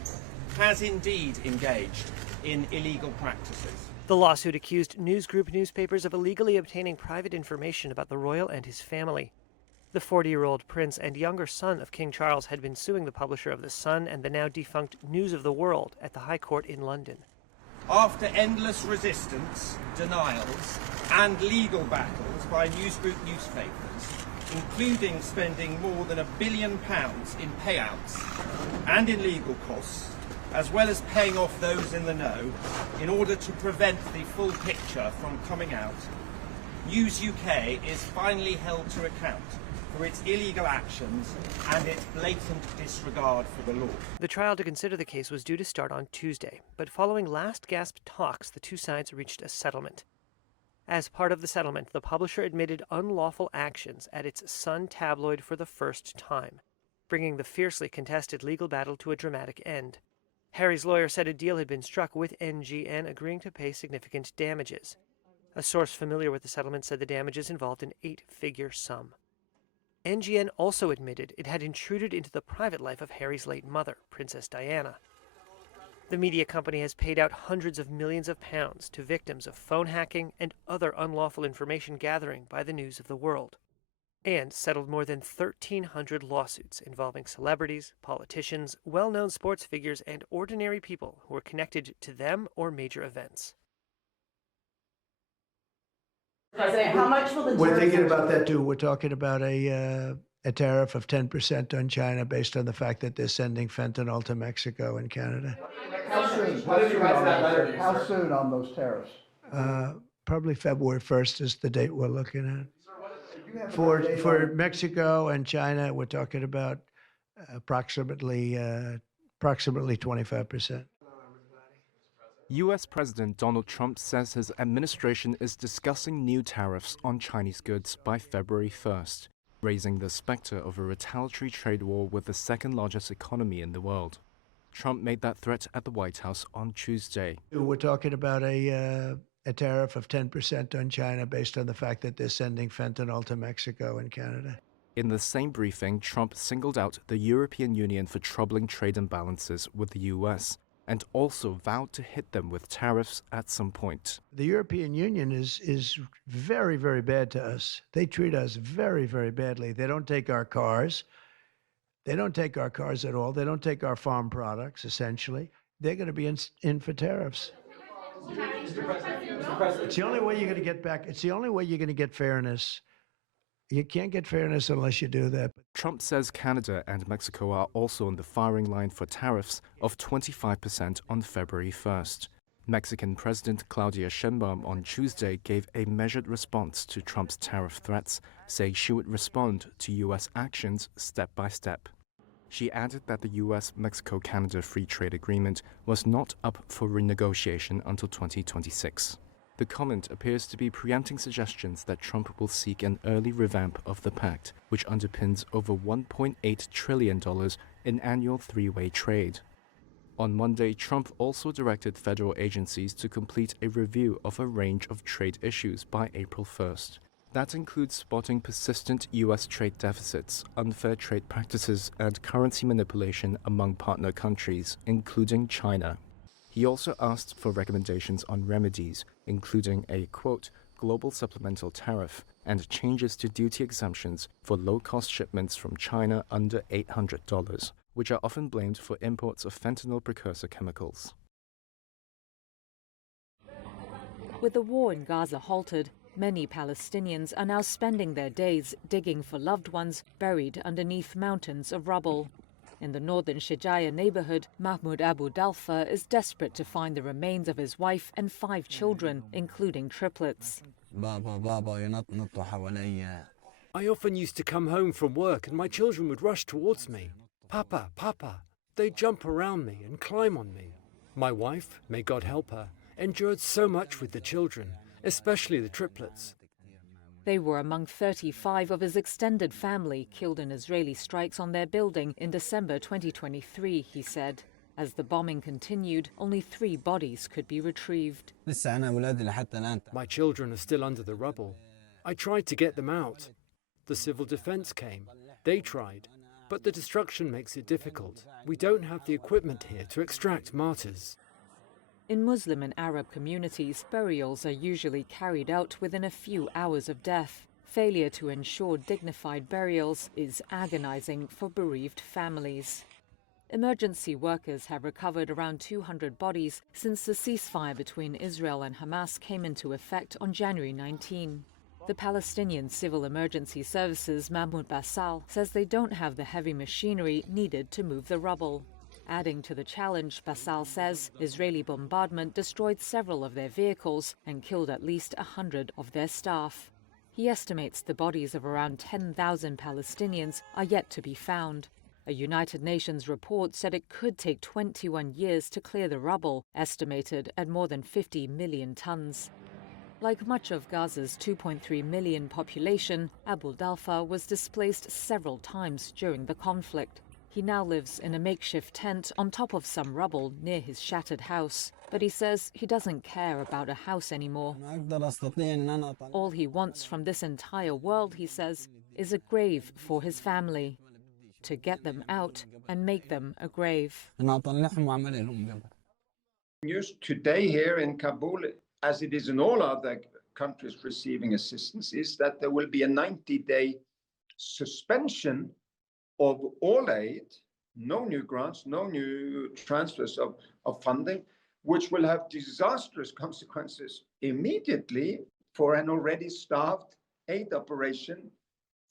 has indeed engaged in illegal practices. The lawsuit accused News Group newspapers of illegally obtaining private information about the royal and his family. The 40-year-old prince and younger son of King Charles had been suing the publisher of The Sun and the now defunct News of the World at the High Court in London. After endless resistance, denials, and legal battles by newsgroup newspapers, including spending more than £1 billion in payouts and in legal costs, as well as paying off those in the know, in order to prevent the full picture from coming out, News UK is finally held to account for its illegal actions and its blatant disregard for the law. The trial to consider the case was due to start on Tuesday, but following last-gasp talks, the two sides reached a settlement. As part of the settlement, the publisher admitted unlawful actions at its Sun tabloid for the first time, bringing the fiercely contested legal battle to a dramatic end. Harry's lawyer said a deal had been struck with NGN agreeing to pay significant damages. A source familiar with the settlement said the damages involved an 8-figure sum. NGN also admitted it had intruded into the private life of Harry's late mother, Princess Diana. The media company has paid out hundreds of millions of pounds to victims of phone hacking and other unlawful information gathering by the news of the world, and settled more than 1,300 lawsuits involving celebrities, politicians, well-known sports figures, and ordinary people who were connected to them or major events. President, how much will the We're thinking about that too. We're talking about a tariff of 10% on China based on the fact that they're sending fentanyl to Mexico and Canada. How soon on those tariffs? Probably February 1st is the date we're looking at. For Mexico and China, we're talking about approximately 25%. U.S. President Donald Trump says his administration is discussing new tariffs on Chinese goods by February 1st, raising the specter of a retaliatory trade war with the second-largest economy in the world. Trump made that threat at the White House on Tuesday. We're talking about a tariff of 10% on China based on the fact that they're sending fentanyl to Mexico and Canada. In the same briefing, Trump singled out the European Union for troubling trade imbalances with the U.S., and also vowed to hit them with tariffs at some point. The European Union is very, very bad to us. They treat us very, very badly. They don't take our cars. They don't take our cars at all. They don't take our farm products, essentially. They're going to be in for tariffs. It's the only way you're going to get back. It's the only way you're going to get fairness. You can't get fairness unless you do that. Trump says Canada and Mexico are also on the firing line for tariffs of 25% on February 1st. Mexican President Claudia Sheinbaum on Tuesday gave a measured response to Trump's tariff threats, saying she would respond to U.S. actions step by step. She added that the U.S.-Mexico-Canada Free Trade Agreement was not up for renegotiation until 2026. The comment appears to be preempting suggestions that Trump will seek an early revamp of the pact, which underpins over $1.8 trillion in annual three-way trade. On Monday, Trump also directed federal agencies to complete a review of a range of trade issues by April 1st. That includes spotting persistent U.S. trade deficits, unfair trade practices, and currency manipulation among partner countries, including China. He also asked for recommendations on remedies, including a, quote, global supplemental tariff and changes to duty exemptions for low-cost shipments from China under $800, which are often blamed for imports of fentanyl precursor chemicals. With the war in Gaza halted, many Palestinians are now spending their days digging for loved ones buried underneath mountains of rubble. In the northern Shijaya neighborhood, Mahmoud Abu Dalfa is desperate to find the remains of his wife and 5 children, including triplets. I often used to come home from work and my children would rush towards me. Papa, Papa. They'd jump around me and climb on me. My wife, may God help her, endured so much with the children, especially the triplets. They were among 35 of his extended family killed in Israeli strikes on their building in December 2023, he said. As the bombing continued, only 3 bodies could be retrieved. My children are still under the rubble. I tried to get them out. The civil defense came. They tried. But the destruction makes it difficult. We don't have the equipment here to extract martyrs. In Muslim and Arab communities, burials are usually carried out within a few hours of death. Failure to ensure dignified burials is agonizing for bereaved families. Emergency workers have recovered around 200 bodies since the ceasefire between Israel and Hamas came into effect on January 19. The Palestinian Civil Emergency Services Mahmoud Bassal says they don't have the heavy machinery needed to move the rubble. Adding to the challenge, Bassal says Israeli bombardment destroyed several of their vehicles and killed at least 100 of their staff. He estimates the bodies of around 10,000 Palestinians are yet to be found. A United Nations report said it could take 21 years to clear the rubble, estimated at more than 50 million tons. Like much of Gaza's 2.3 million population, Abu Dalfa was displaced several times during the conflict. He now lives in a makeshift tent on top of some rubble near his shattered house. But he says he doesn't care about a house anymore. All he wants from this entire world, he says, is a grave for his family. To get them out and make them a grave. News today here in Kabul, as it is in all other countries receiving assistance, is that there will be a 90-day suspension of all aid, no new grants, no new transfers of funding, which will have disastrous consequences immediately for an already starved aid operation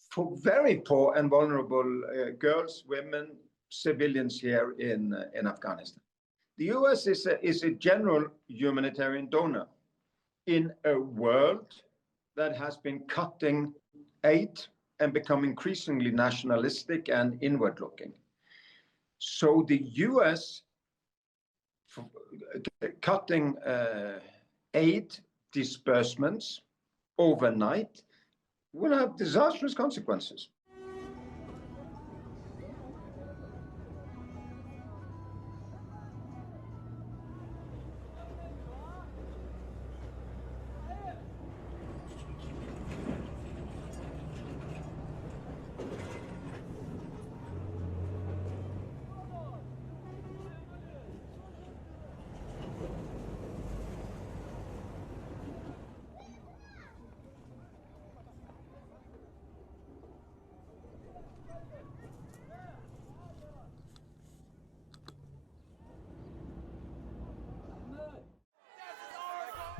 for very poor and vulnerable girls, women, civilians here in Afghanistan. The US is a general humanitarian donor in a world that has been cutting aid and become increasingly nationalistic and inward-looking. So the US cutting aid disbursements overnight will have disastrous consequences.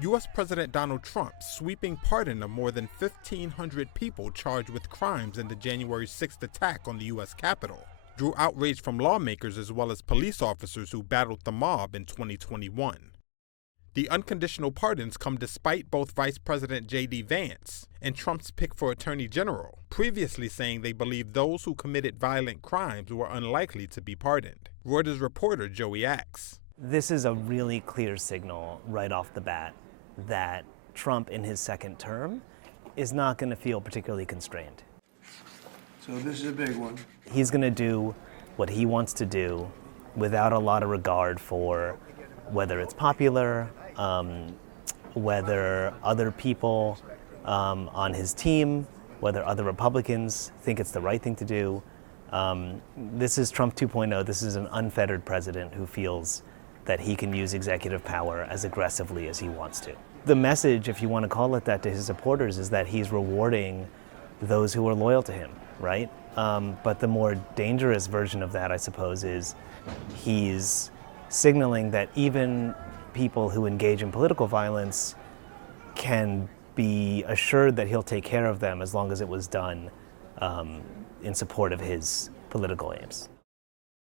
U.S. President Donald Trump's sweeping pardon of more than 1,500 people charged with crimes in the January 6th attack on the U.S. Capitol drew outrage from lawmakers as well as police officers who battled the mob in 2021. The unconditional pardons come despite both Vice President J.D. Vance and Trump's pick for Attorney General previously saying they believed those who committed violent crimes were unlikely to be pardoned. Reuters reporter Joey Axe. This is a really clear signal right off the bat that Trump in his second term is not going to feel particularly constrained. So this is a big one. He's going to do what he wants to do without a lot of regard for whether it's popular, whether other people on his team, whether other Republicans think it's the right thing to do. This is Trump 2.0. This is an unfettered president who feels that he can use executive power as aggressively as he wants to. The message, if you want to call it that, to his supporters is that he's rewarding those who are loyal to him, right? But the more dangerous version of that, I suppose, is he's signaling that even people who engage in political violence can be assured that he'll take care of them as long as it was done in support of his political aims.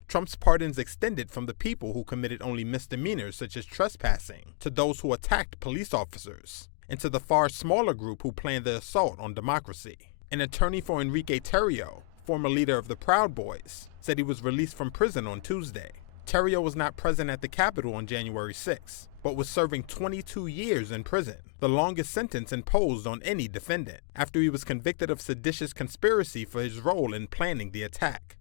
Trump's pardons extended from the people who committed only misdemeanors such as trespassing to those who attacked police officers, and to the far smaller group who planned the assault on democracy. An attorney for Enrique Tarrio, former leader of the Proud Boys, said he was released from prison on Tuesday. Tarrio was not present at the Capitol on January 6th, but was serving 22 years in prison, the longest sentence imposed on any defendant, after he was convicted of seditious conspiracy for his role in planning the attack.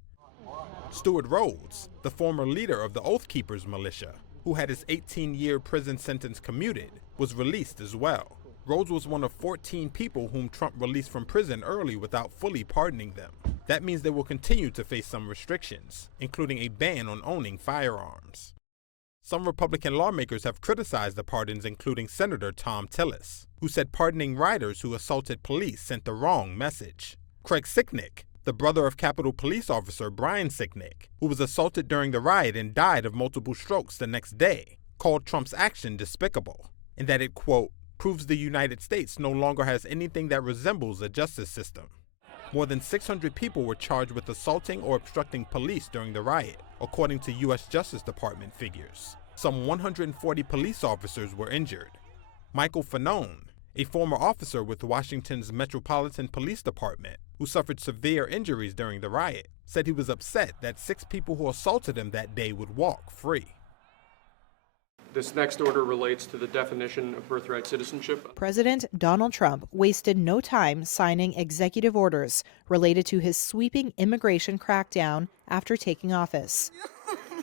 Stuart Rhodes, the former leader of the Oath Keepers militia, who had his 18-year prison sentence commuted, was released as well. Rhodes was one of 14 people whom Trump released from prison early without fully pardoning them. That means they will continue to face some restrictions, including a ban on owning firearms. Some Republican lawmakers have criticized the pardons, including Senator Tom Tillis, who said pardoning rioters who assaulted police sent the wrong message. Craig Sicknick, the brother of Capitol Police Officer Brian Sicknick, who was assaulted during the riot and died of multiple strokes the next day, called Trump's action despicable, and that it, quote, proves the United States no longer has anything that resembles a justice system. More than 600 people were charged with assaulting or obstructing police during the riot, according to U.S. Justice Department figures. Some 140 police officers were injured. Michael Fanone, a former officer with Washington's Metropolitan Police Department, who suffered severe injuries during the riot, said he was upset that 6 people who assaulted him that day would walk free. This next order relates to the definition of birthright citizenship. President Donald Trump wasted no time signing executive orders related to his sweeping immigration crackdown after taking office.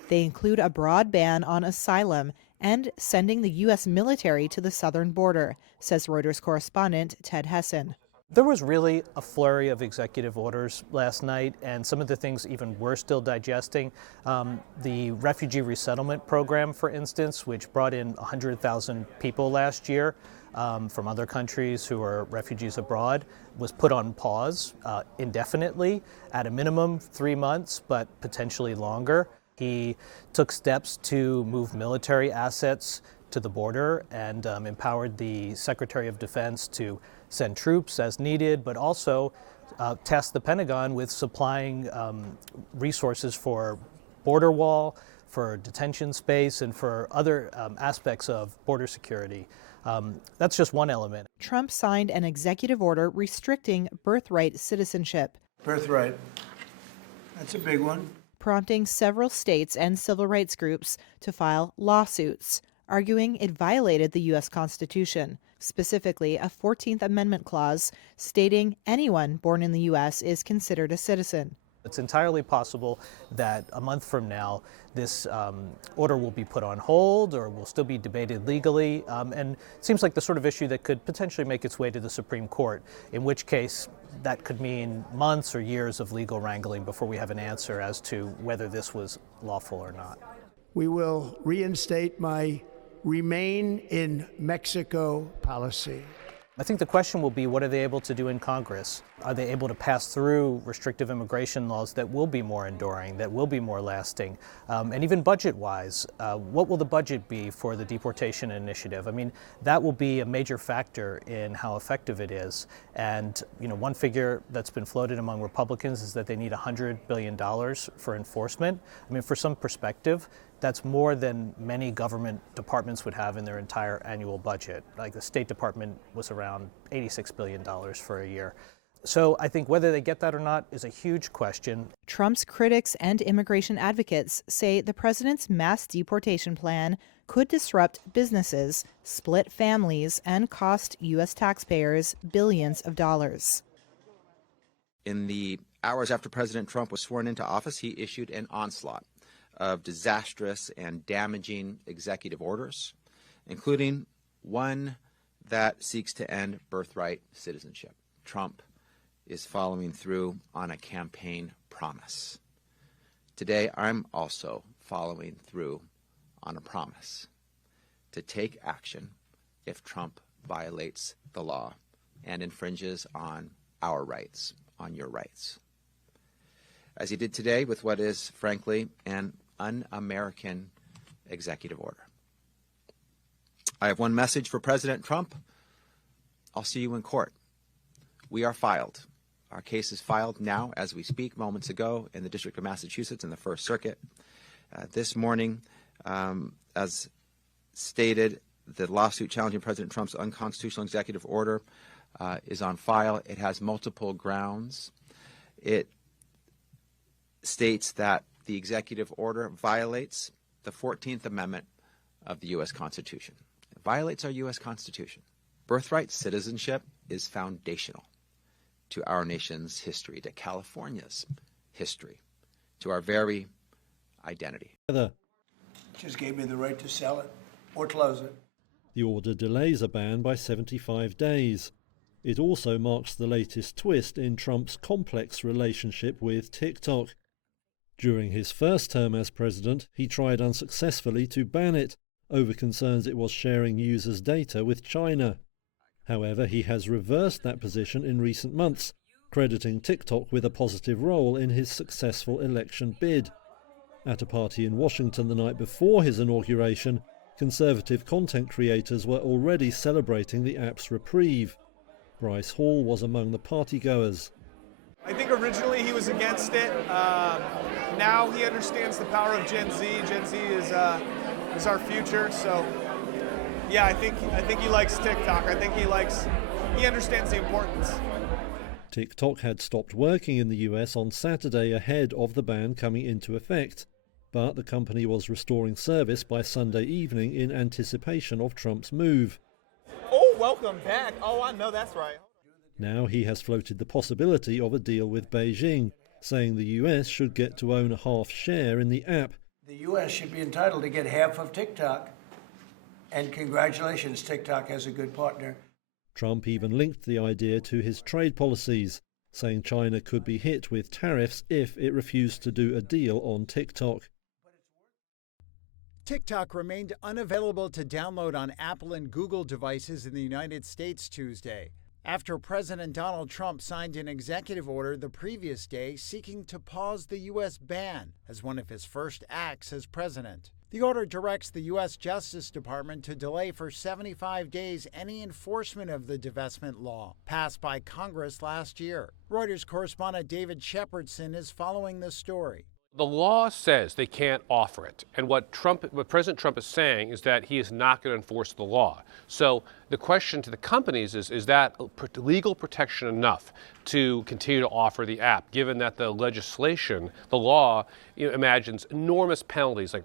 They include a broad ban on asylum and sending the U.S. military to the southern border, says Reuters correspondent Ted Hessen. There was really a flurry of executive orders last night, and some of the things even we're still digesting. The refugee resettlement program, for instance, which brought in 100,000 people last year from other countries who are refugees abroad, was put on pause indefinitely, at a minimum 3 months, but potentially longer. He took steps to move military assets to the border and empowered the Secretary of Defense to send troops as needed, but also tasked the Pentagon with supplying resources for border wall, for detention space, and for other aspects of border security. That's just one element. Trump signed an executive order restricting birthright citizenship. Birthright. That's a big one. Prompting several states and civil rights groups to file lawsuits, arguing it violated the U.S. Constitution, specifically a 14th Amendment clause stating anyone born in the U.S. is considered a citizen. It's entirely possible that a month from now, this order will be put on hold or will still be debated legally, and it seems like the sort of issue that could potentially make its way to the Supreme Court, in which case that could mean months or years of legal wrangling before we have an answer as to whether this was lawful or not. We will reinstate my remain in Mexico policy. I think the question will be, what are they able to do in Congress? Are they able to pass through restrictive immigration laws that will be more enduring, that will be more lasting? And even budget-wise, what will the budget be for the deportation initiative? I mean, that will be a major factor in how effective it is. And, you know, one figure that's been floated among Republicans is that they need $100 billion for enforcement. I mean, for some perspective, that's more than many government departments would have in their entire annual budget. Like the State Department was around $86 billion for a year. So I think whether they get that or not is a huge question. Trump's critics and immigration advocates say the president's mass deportation plan could disrupt businesses, split families, and cost U.S. taxpayers billions of dollars. In the hours after President Trump was sworn into office, he issued an onslaught of disastrous and damaging executive orders, including one that seeks to end birthright citizenship. Trump is following through on a campaign promise. Today, I'm also following through on a promise to take action if Trump violates the law and infringes on our rights, on your rights, as he did today with what is, frankly, an un-American executive order. I have one message for President Trump. I'll see you in court. We are filed. Our case is filed now as we speak, moments ago, in the District of Massachusetts in the First Circuit. This morning, as stated, the lawsuit challenging President Trump's unconstitutional executive order is on file. It has multiple grounds. It states that the executive order violates the 14th Amendment of the U.S. Constitution. It violates our U.S. Constitution. Birthright citizenship is foundational to our nation's history, to California's history, to our very identity. Just gave me the right to sell it or close it. The order delays a ban by 75 days. It also marks the latest twist in Trump's complex relationship with TikTok. During his first term as president, he tried unsuccessfully to ban it over concerns it was sharing users' data with China. However, he has reversed that position in recent months crediting TikTok with a positive role in his successful election bid. At a party in Washington the night before his inauguration, conservative content creators were already celebrating the app's reprieve. Bryce Hall was among the partygoers. I think originally he was against it. Now he understands the power of Gen Z. Gen Z is our future. So, yeah, I think he likes TikTok. I think he understands the importance. TikTok had stopped working in the US on Saturday ahead of the ban coming into effect, but the company was restoring service by Sunday evening in anticipation of Trump's move. Oh, welcome back. Oh, I know that's right. Now he has floated the possibility of a deal with Beijing, saying the US should get to own a half share in the app. The U.S. should be entitled to get half of TikTok. And congratulations, TikTok has a good partner. Trump even linked the idea to his trade policies, saying China could be hit with tariffs if it refused to do a deal on TikTok. TikTok remained unavailable to download on Apple and Google devices in the United States Tuesday, after President Donald Trump signed an executive order the previous day seeking to pause the U.S. ban as one of his first acts as president. The order directs the U.S. Justice Department to delay for 75 days any enforcement of the divestment law passed by Congress last year. Reuters correspondent David Shepardson is following the story. The law says they can't offer it, and what President Trump is saying is that he is not going to enforce the law. So the question to the companies is that legal protection enough to continue to offer the app, given that the legislation, the law, imagines enormous penalties, like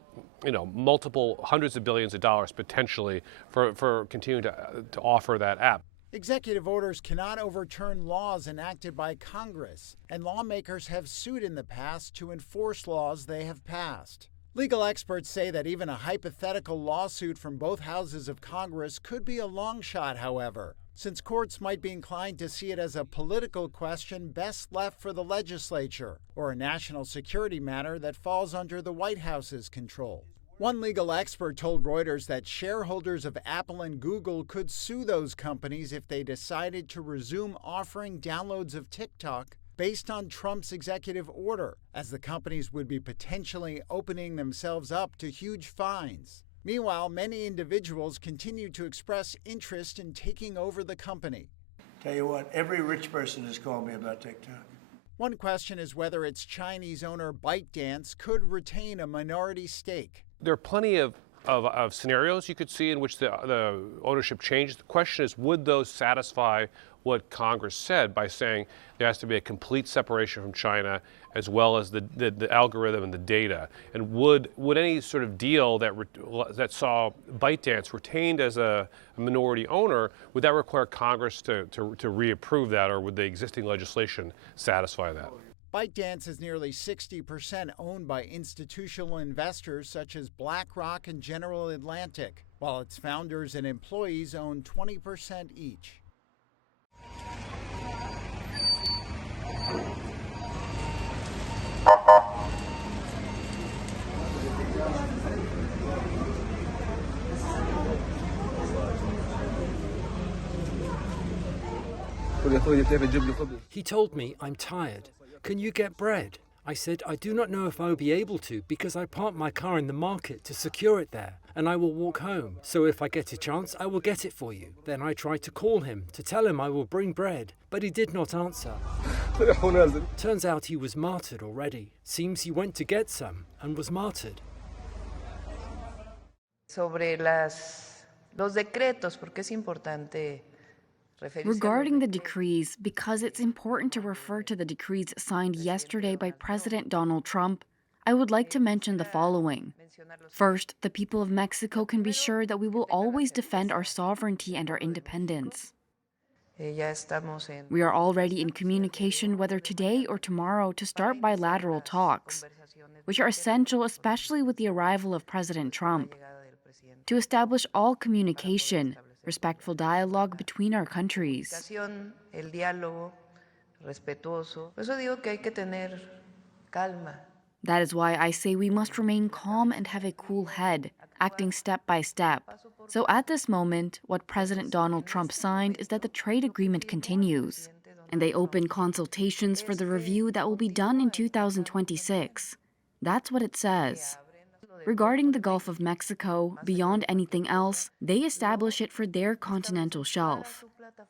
multiple hundreds of billions of dollars potentially for continuing to offer that app. Executive orders cannot overturn laws enacted by Congress, and lawmakers have sued in the past to enforce laws they have passed. Legal experts say that even a hypothetical lawsuit from both houses of Congress could be a long shot, however, since courts might be inclined to see it as a political question best left for the legislature, or a national security matter that falls under the White House's control. One legal expert told Reuters that shareholders of Apple and Google could sue those companies if they decided to resume offering downloads of TikTok based on Trump's executive order, as the companies would be potentially opening themselves up to huge fines. Meanwhile, many individuals continue to express interest in taking over the company. Tell you what, every rich person has called me about TikTok. One question is whether its Chinese owner ByteDance could retain a minority stake. There are plenty of scenarios you could see in which the ownership changes. The question is, would those satisfy what Congress said by saying there has to be a complete separation from China, as well as the algorithm and the data? And would any sort of deal that saw ByteDance retained as a minority owner, would that require Congress to reapprove that, or would the existing legislation satisfy that? ByteDance is nearly 60% owned by institutional investors such as BlackRock and General Atlantic, while its founders and employees own 20% each. He told me, "I'm tired. Can you get bread?" I said, "I do not know if I will be able to because I parked my car in the market to secure it there, and I will walk home. So if I get a chance, I will get it for you." Then I tried to call him to tell him I will bring bread, but he did not answer. Turns out he was martyred already. Seems he went to get some and was martyred. Sobre los decretos, porque es importante. Regarding the decrees, because it's important to refer to the decrees signed yesterday by President Donald Trump, I would like to mention the following. First, the people of Mexico can be sure that we will always defend our sovereignty and our independence. We are already in communication, whether today or tomorrow, to start bilateral talks, which are essential, especially with the arrival of President Trump, to establish all communication, respectful dialogue between our countries. That is why I say we must remain calm and have a cool head, acting step by step. So at this moment, what President Donald Trump signed is that the trade agreement continues. and they open consultations for the review that will be done in 2026. That's what it says. Regarding the Gulf of Mexico, beyond anything else, they establish it for their continental shelf.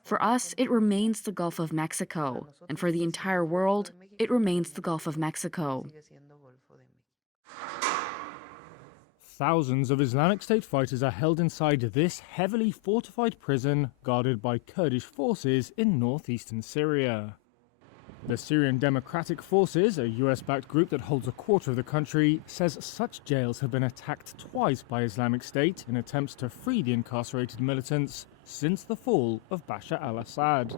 For us, it remains the Gulf of Mexico, and for the entire world, it remains the Gulf of Mexico. Thousands of Islamic State fighters are held inside this heavily fortified prison guarded by Kurdish forces in northeastern Syria. The Syrian Democratic Forces, a US-backed group that holds a quarter of the country, says such jails have been attacked twice by Islamic State in attempts to free the incarcerated militants since the fall of Bashar al-Assad.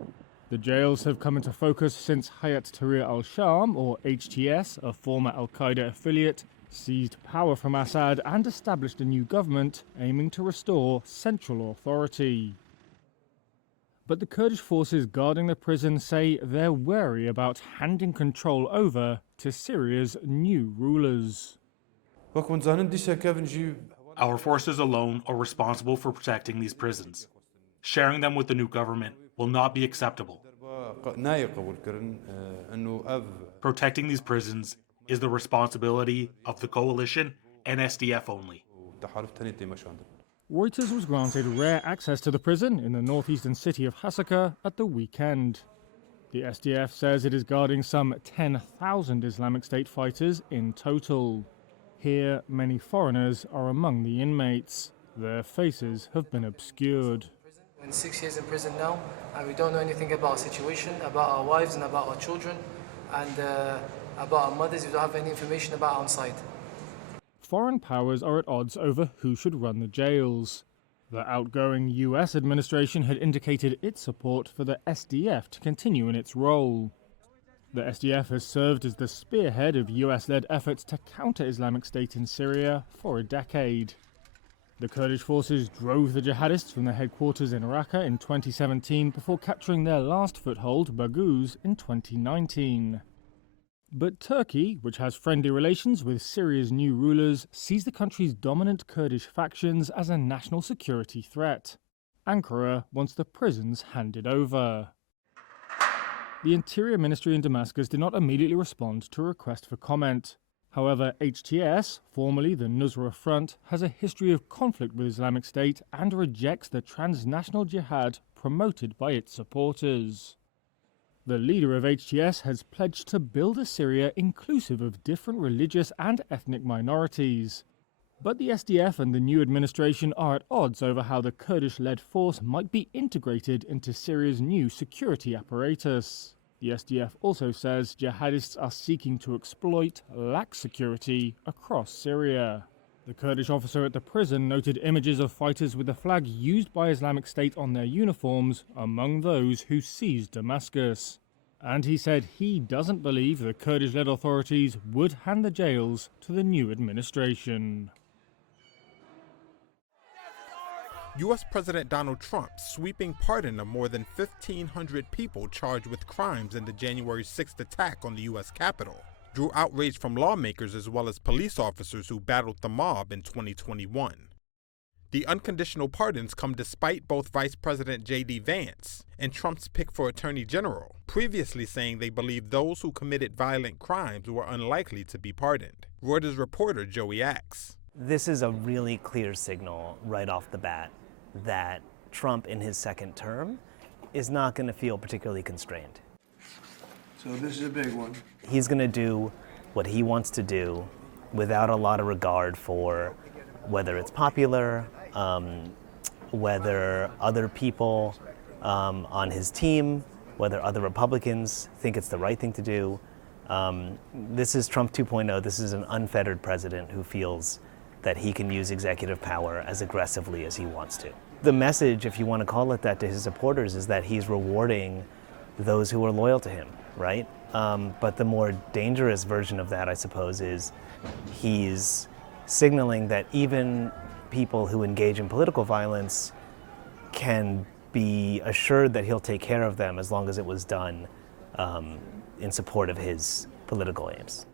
The jails have come into focus since Hayat Tahrir al-Sham, or HTS, a former al-Qaeda affiliate, seized power from Assad and established a new government aiming to restore central authority. But the Kurdish forces guarding the prison say they're wary about handing control over to Syria's new rulers. Our forces alone are responsible for protecting these prisons. Sharing them with the new government will not be acceptable. Protecting these prisons is the responsibility of the coalition and SDF only. Reuters was granted rare access to the prison in the northeastern city of Hasaka at the weekend. The SDF says it is guarding some 10,000 Islamic State fighters in total. Here, many foreigners are among the inmates. Their faces have been obscured. We're 6 years in prison now, and we don't know anything about our situation, about our wives and about our children, and about our mothers. We don't have any information about our side. Foreign powers are at odds over who should run the jails. The outgoing US administration had indicated its support for the SDF to continue in its role. The SDF has served as the spearhead of US-led efforts to counter Islamic State in Syria for a decade. The Kurdish forces drove the jihadists from their headquarters in Raqqa in 2017 before capturing their last foothold, Baghouz, in 2019. But Turkey, which has friendly relations with Syria's new rulers, sees the country's dominant Kurdish factions as a national security threat. Ankara wants the prisons handed over. The Interior Ministry in Damascus did not immediately respond to a request for comment. However, HTS, formerly the Nusra Front, has a history of conflict with Islamic State and rejects the transnational jihad promoted by its supporters. The leader of HTS has pledged to build a Syria inclusive of different religious and ethnic minorities. But the SDF and the new administration are at odds over how the Kurdish-led force might be integrated into Syria's new security apparatus. The SDF also says jihadists are seeking to exploit lax security across Syria. The Kurdish officer at the prison noted images of fighters with the flag used by Islamic State on their uniforms among those who seized Damascus. And he said he doesn't believe the Kurdish-led authorities would hand the jails to the new administration. U.S. President Donald Trump's sweeping pardon of more than 1,500 people charged with crimes in the January 6th attack on the U.S. Capitol drew outrage from lawmakers as well as police officers who battled the mob in 2021. The unconditional pardons come despite both Vice President J.D. Vance and Trump's pick for Attorney General, previously saying they believed those who committed violent crimes were unlikely to be pardoned. Reuters reporter Joey Axe. This is a really clear signal right off the bat that Trump in his second term is not going to feel particularly constrained. So this is a big one. He's going to do what he wants to do without a lot of regard for whether it's popular, whether other people on his team, whether other Republicans think it's the right thing to do. This is Trump 2.0. This is an unfettered president who feels that he can use executive power as aggressively as he wants to. The message, if you want to call it that, to his supporters is that he's rewarding those who are loyal to him, right? But the more dangerous version of that, I suppose, is he's signaling that even people who engage in political violence can be assured that he'll take care of them as long as it was done in support of his political aims.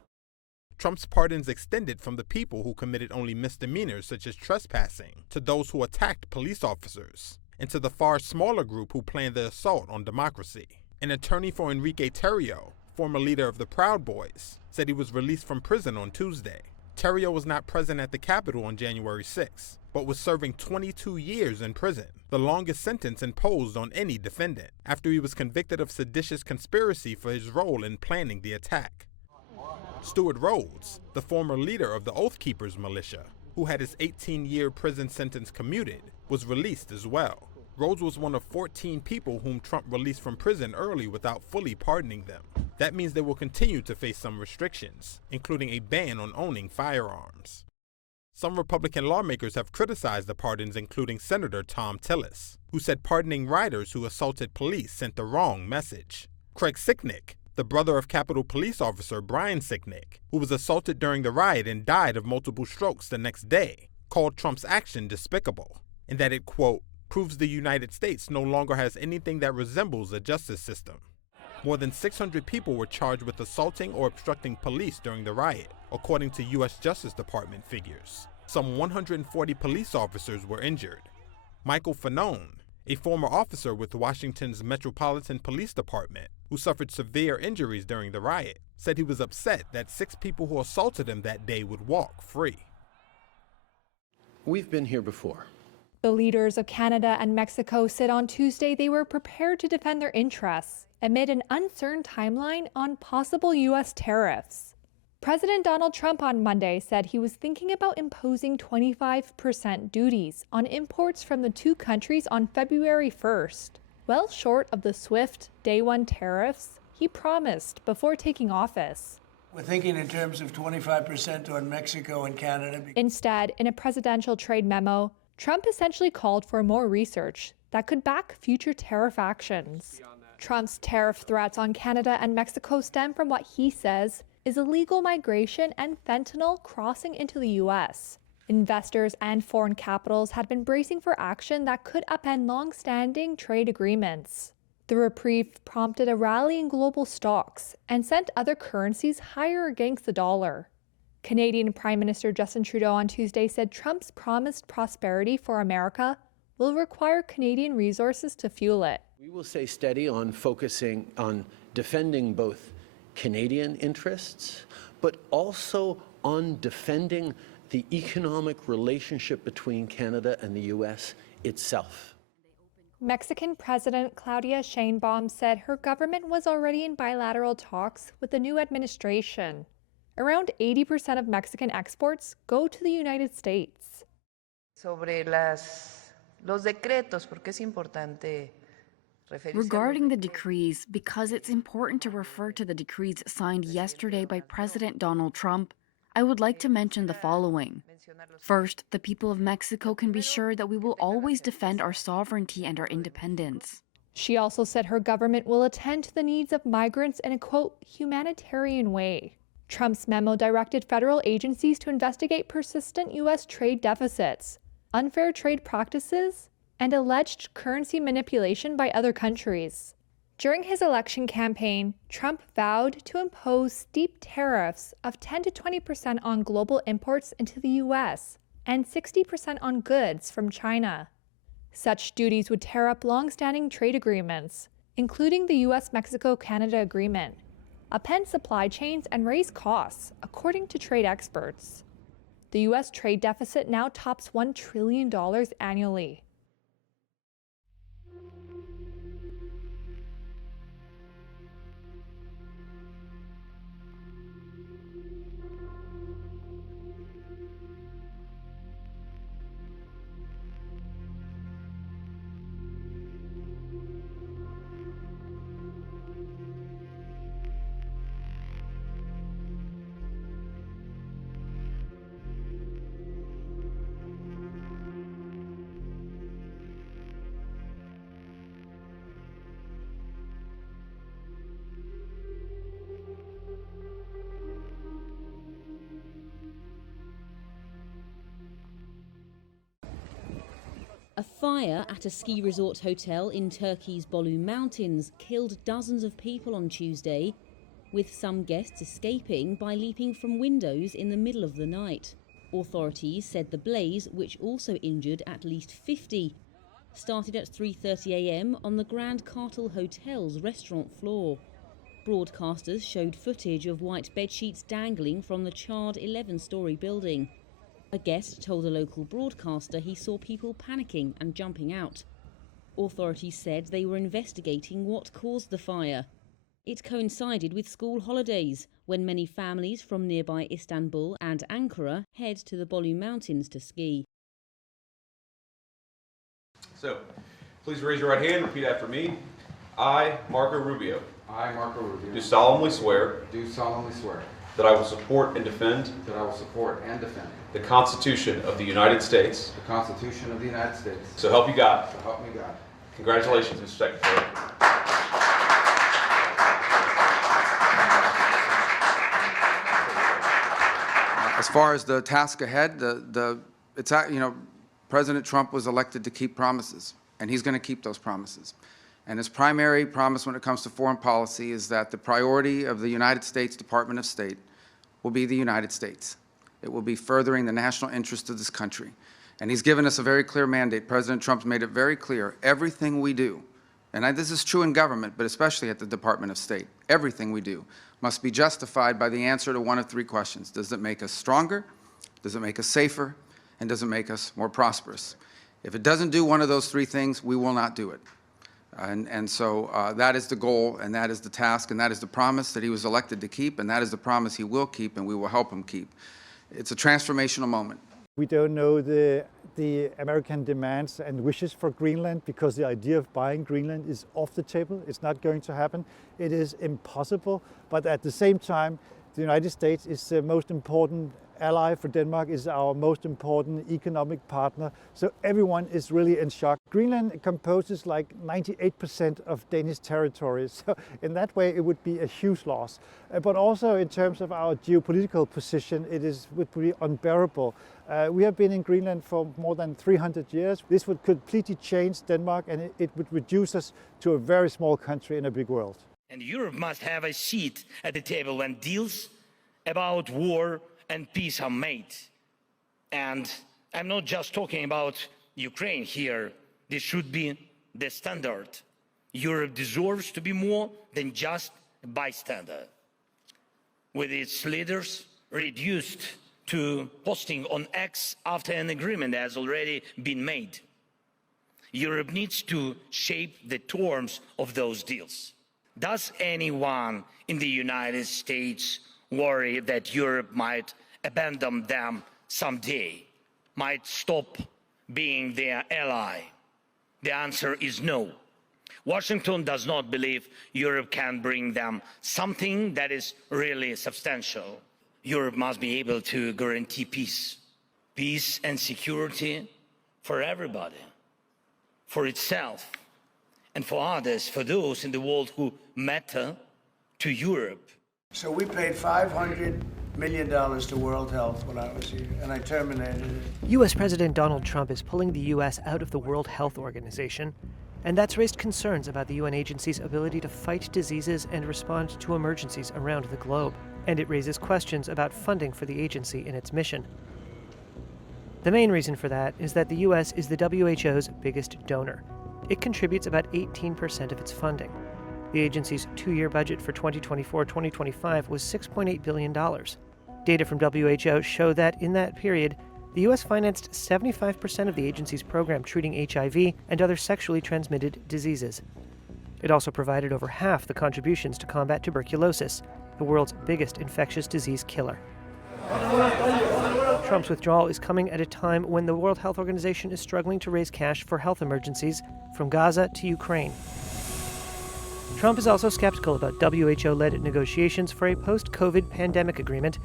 Trump's pardons extended from the people who committed only misdemeanors such as trespassing to those who attacked police officers, and to the far smaller group who planned the assault on democracy. An attorney for Enrique Tarrio, former leader of the Proud Boys, said he was released from prison on Tuesday. Tarrio was not present at the Capitol on January 6, but was serving 22 years in prison, the longest sentence imposed on any defendant, after he was convicted of seditious conspiracy for his role in planning the attack. Stuart Rhodes, the former leader of the Oath Keepers militia, who had his 18-year prison sentence commuted, was released as well. Rhodes was one of 14 people whom Trump released from prison early without fully pardoning them. That means they will continue to face some restrictions, including a ban on owning firearms. Some Republican lawmakers have criticized the pardons, including Senator Tom Tillis, who said pardoning rioters who assaulted police sent the wrong message. Craig Sicknick, the brother of Capitol Police Officer Brian Sicknick, who was assaulted during the riot and died of multiple strokes the next day, called Trump's action despicable, and that it, quote, proves the United States no longer has anything that resembles a justice system. More than 600 people were charged with assaulting or obstructing police during the riot, according to U.S. Justice Department figures. Some 140 police officers were injured. Michael Fanone, a former officer with Washington's Metropolitan Police Department, who suffered severe injuries during the riot, said he was upset that 6 people who assaulted him that day would walk free. We've been here before. The leaders of Canada and Mexico said on Tuesday they were prepared to defend their interests amid an uncertain timeline on possible U.S. tariffs. President Donald Trump on Monday said he was thinking about imposing 25% duties on imports from the two countries on February 1st, well short of the swift day one tariffs he promised before taking office. We're thinking in terms of 25% on Mexico and Canada. Instead, in a presidential trade memo, Trump essentially called for more research that could back future tariff actions. Trump's tariff threats on Canada and Mexico stem from what he says is illegal migration and fentanyl crossing into the U.S. Investors and foreign capitals had been bracing for action that could upend long-standing trade agreements. The reprieve prompted a rally in global stocks and sent other currencies higher against the dollar. Canadian Prime Minister Justin Trudeau on Tuesday said Trump's promised prosperity for America will require Canadian resources to fuel it. We will stay steady on focusing on defending both Canadian interests, but also on defending the economic relationship between Canada and the U.S. itself. Mexican President Claudia Sheinbaum said her government was already in bilateral talks with the new administration. Around 80% of Mexican exports go to the United States. Regarding the decrees, because it's important to refer to the decrees signed yesterday by President Donald Trump, I would like to mention the following. First, the people of Mexico can be sure that we will always defend our sovereignty and our independence. She also said her government will attend to the needs of migrants in a, quote, humanitarian way. Trump's memo directed federal agencies to investigate persistent U.S. trade deficits, unfair trade practices, and alleged currency manipulation by other countries. During his election campaign, Trump vowed to impose steep tariffs of 10 to 20% on global imports into the U.S. and 60% on goods from China. Such duties would tear up long-standing trade agreements, including the U.S.-Mexico-Canada Agreement, upend supply chains and raise costs, according to trade experts. The U.S. trade deficit now tops $1 trillion annually. A fire at a ski resort hotel in Turkey's Bolu Mountains killed dozens of people on Tuesday, with some guests escaping by leaping from windows in the middle of the night. Authorities said the blaze, which also injured at least 50, started at 3:30 a.m. on the Grand Cartel Hotel's restaurant floor. Broadcasters showed footage of white bedsheets dangling from the charred 11-story building. A guest told a local broadcaster he saw people panicking and jumping out. Authorities said they were investigating what caused the fire. It coincided with school holidays, when many families from nearby Istanbul and Ankara head to the Bolu Mountains to ski. So, please raise your right hand and repeat after me. I, Marco Rubio. I, Marco Rubio. Do solemnly swear. Do solemnly swear. That I will support and defend. That I will support and defend. The Constitution of the United States. The Constitution of the United States. So help you God. So help me God. Congratulations, Mr. Secretary. As far as the task ahead, President Trump was elected to keep promises, and he's going to keep those promises. And his primary promise when it comes to foreign policy is that the priority of the United States Department of State will be the United States. It will be furthering the national interest of this country. And he's given us a very clear mandate. President Trump's made it very clear, everything we do, and this is true in government, but especially at the Department of State, everything we do must be justified by the answer to one of three questions. Does it make us stronger? Does it make us safer? And does it make us more prosperous? If it doesn't do one of those three things, we will not do it. So that is the goal, and that is the task, and that is the promise that he was elected to keep, and that is the promise he will keep, and we will help him keep. It's a transformational moment. We don't know the American demands and wishes for Greenland, because the idea of buying Greenland is off the table. It's not going to happen. It is impossible. But at the same time, the United States is the most important ally for Denmark, is our most important economic partner. So everyone is really in shock. Greenland composes like 98% of Danish territory. So in that way, it would be a huge loss. But also in terms of our geopolitical position, would be unbearable. We have been in Greenland for more than 300 years. This would completely change Denmark, and it would reduce us to a very small country in a big world. And Europe must have a seat at the table when deals about war and peace are made. And I'm not just talking about Ukraine here. This should be the standard. Europe deserves to be more than just a bystander. With its leaders reduced to posting on X after an agreement has already been made, Europe needs to shape the terms of those deals. Does anyone in the United States worry that Europe might abandon them someday, might stop being their ally? The answer is no. Washington does not believe Europe can bring them something that is really substantial. Europe must be able to guarantee peace and security for everybody, for itself and for others, for those in the world who matter to Europe. So we paid $500 million to World Health when I was here, and I terminated it. U.S. President Donald Trump is pulling the U.S. out of the World Health Organization, and that's raised concerns about the UN agency's ability to fight diseases and respond to emergencies around the globe. And it raises questions about funding for the agency in its mission. The main reason for that is that the U.S. is the WHO's biggest donor. It contributes about 18% of its funding. The agency's two-year budget for 2024-2025 was $6.8 billion. Data from WHO show that in that period, the U.S. financed 75% of the agency's program treating HIV and other sexually transmitted diseases. It also provided over half the contributions to combat tuberculosis, the world's biggest infectious disease killer. Trump's withdrawal is coming at a time when the World Health Organization is struggling to raise cash for health emergencies from Gaza to Ukraine. Trump is also skeptical about WHO-led negotiations for a post-COVID pandemic agreement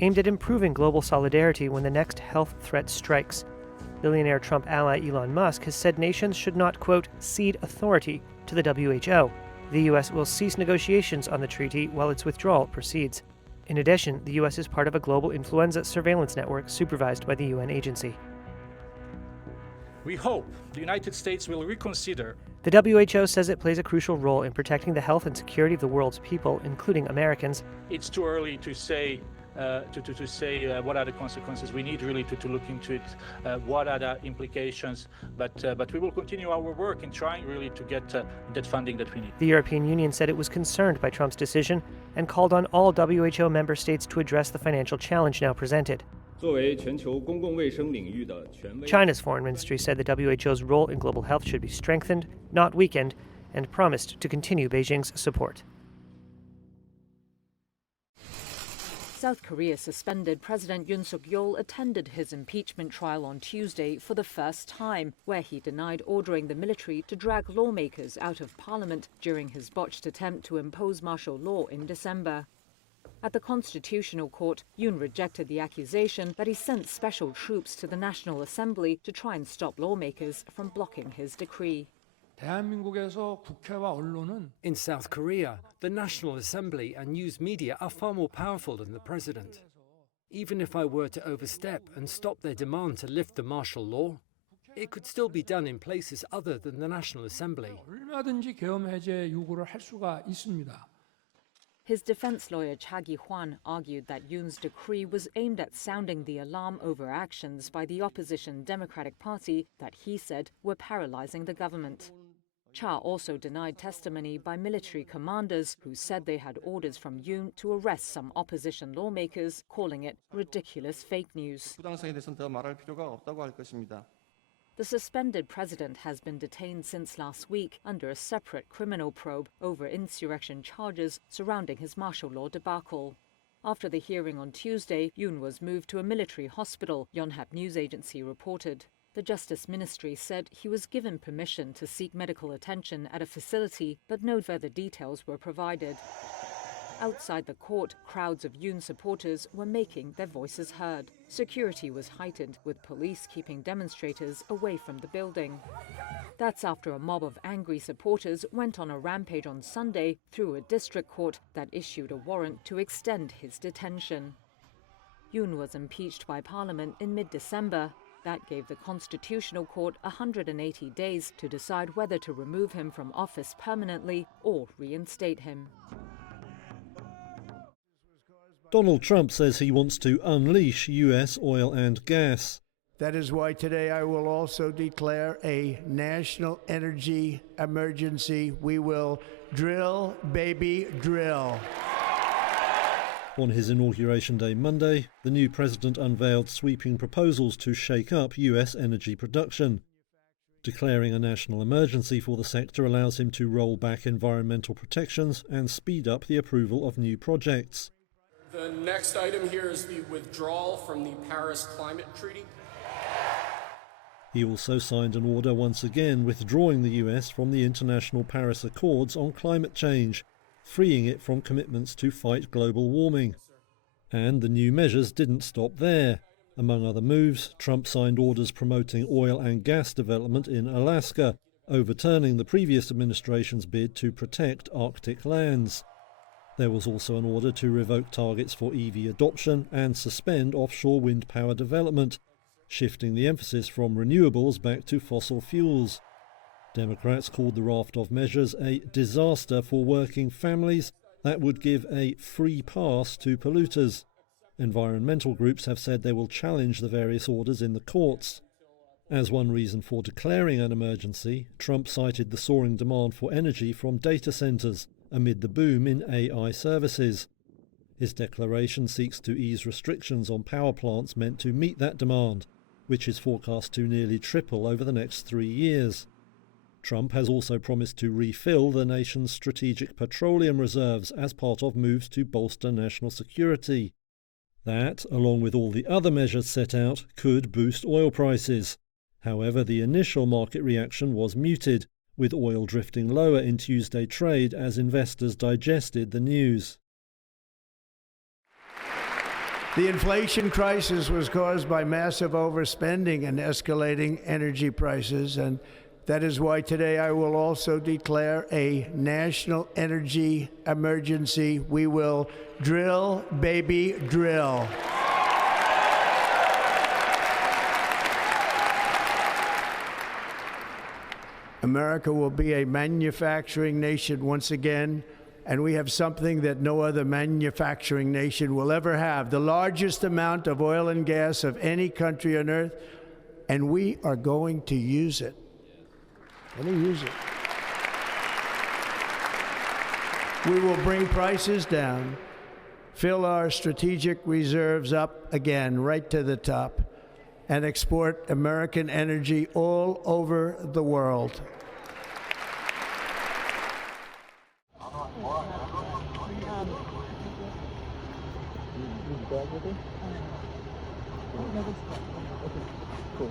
aimed at improving global solidarity when the next health threat strikes. Billionaire Trump ally Elon Musk has said nations should not, quote, cede authority to the WHO. The U.S. will cease negotiations on the treaty while its withdrawal proceeds. In addition, the U.S. is part of a global influenza surveillance network supervised by the UN agency. We hope the United States will reconsider. The WHO says it plays a crucial role in protecting the health and security of the world's people, including Americans. It's too early to say to say what are the consequences. We need really to look into it, what are the implications, but we will continue our work in trying really to get that funding that we need. The European Union said it was concerned by Trump's decision and called on all WHO member states to address the financial challenge now presented. China's foreign ministry said the WHO's role in global health should be strengthened, not weakened, and promised to continue Beijing's support. South Korea suspended President Yoon Suk-yeol attended his impeachment trial on Tuesday for the first time, where he denied ordering the military to drag lawmakers out of parliament during his botched attempt to impose martial law in December. At the Constitutional Court, Yoon rejected the accusation that he sent special troops to the National Assembly to try and stop lawmakers from blocking his decree. In South Korea, the National Assembly and news media are far more powerful than the president. Even if I were to overstep and stop their demand to lift the martial law, it could still be done in places other than the National Assembly. His defense lawyer Cha Gi-hwan argued that Yoon's decree was aimed at sounding the alarm over actions by the opposition Democratic Party that he said were paralyzing the government. Cha also denied testimony by military commanders who said they had orders from Yoon to arrest some opposition lawmakers, calling it ridiculous fake news. The suspended president has been detained since last week under a separate criminal probe over insurrection charges surrounding his martial law debacle. After the hearing on Tuesday, Yoon was moved to a military hospital, Yonhap news agency reported. The Justice Ministry said he was given permission to seek medical attention at a facility, but no further details were provided. Outside the court, crowds of Yoon supporters were making their voices heard. Security was heightened, with police keeping demonstrators away from the building. That's after a mob of angry supporters went on a rampage on Sunday through a district court that issued a warrant to extend his detention. Yoon was impeached by Parliament in mid-December. That gave the Constitutional Court 180 days to decide whether to remove him from office permanently or reinstate him. Donald Trump says he wants to unleash U.S. oil and gas. That is why today I will also declare a national energy emergency. We will drill, baby, drill. On his Inauguration Day Monday, the new president unveiled sweeping proposals to shake up U.S. energy production. Declaring a national emergency for the sector allows him to roll back environmental protections and speed up the approval of new projects. The next item here is the withdrawal from the Paris Climate Treaty. He also signed an order once again withdrawing the US from the International Paris Accords on climate change, freeing it from commitments to fight global warming. And the new measures didn't stop there. Among other moves, Trump signed orders promoting oil and gas development in Alaska, overturning the previous administration's bid to protect Arctic lands. There was also an order to revoke targets for EV adoption and suspend offshore wind power development, shifting the emphasis from renewables back to fossil fuels. Democrats called the raft of measures a disaster for working families that would give a free pass to polluters. Environmental groups have said they will challenge the various orders in the courts. As one reason for declaring an emergency, Trump cited the soaring demand for energy from data centers amid the boom in AI services. His declaration seeks to ease restrictions on power plants meant to meet that demand, which is forecast to nearly triple over the next 3 years. Trump has also promised to refill the nation's strategic petroleum reserves as part of moves to bolster national security. That, along with all the other measures set out, could boost oil prices. However, the initial market reaction was muted, with oil drifting lower in Tuesday trade as investors digested the news. The inflation crisis was caused by massive overspending and escalating energy prices, and that is why today I will also declare a national energy emergency. We will drill, baby, drill. America will be a manufacturing nation once again, And we have something that no other manufacturing nation will ever have, the largest amount of oil and gas of any country on earth, and we are going to use it. We will bring prices down, fill our strategic reserves up again, right to the top, and export American energy all over the world. Cool.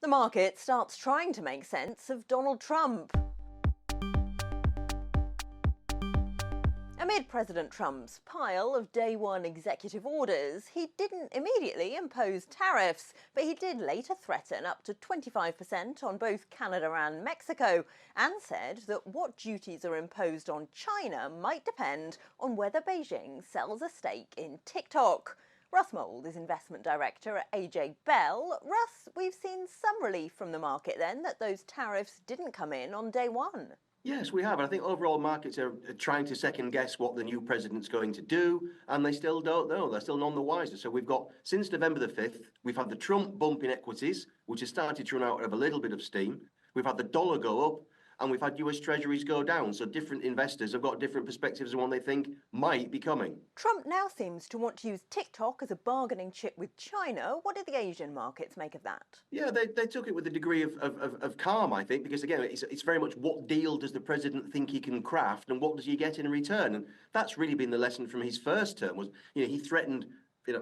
The market starts trying to make sense of Donald Trump. Amid President Trump's pile of day one executive orders, he didn't immediately impose tariffs, but he did later threaten up to 25% on both Canada and Mexico, and said that what duties are imposed on China might depend on whether Beijing sells a stake in TikTok. Russ Mould is investment director at AJ Bell. Russ, we've seen some relief from the market then that those tariffs didn't come in on day one. Yes, we have. I think overall markets are trying to second guess what the new president's going to do, and they still don't know. They're still none the wiser. So we've got, since November the 5th, we've had the Trump bump in equities, which has started to run out of a little bit of steam. We've had the dollar go up, and we've had US Treasuries go down. So different investors have got different perspectives on what they think might be coming. Trump now seems to want to use TikTok as a bargaining chip with China. What did the Asian markets make of that? Yeah, they took it with a degree of calm, I think, because again, it's very much what deal does the president think he can craft and what does he get in return? And that's really been the lesson from his first term was, he threatened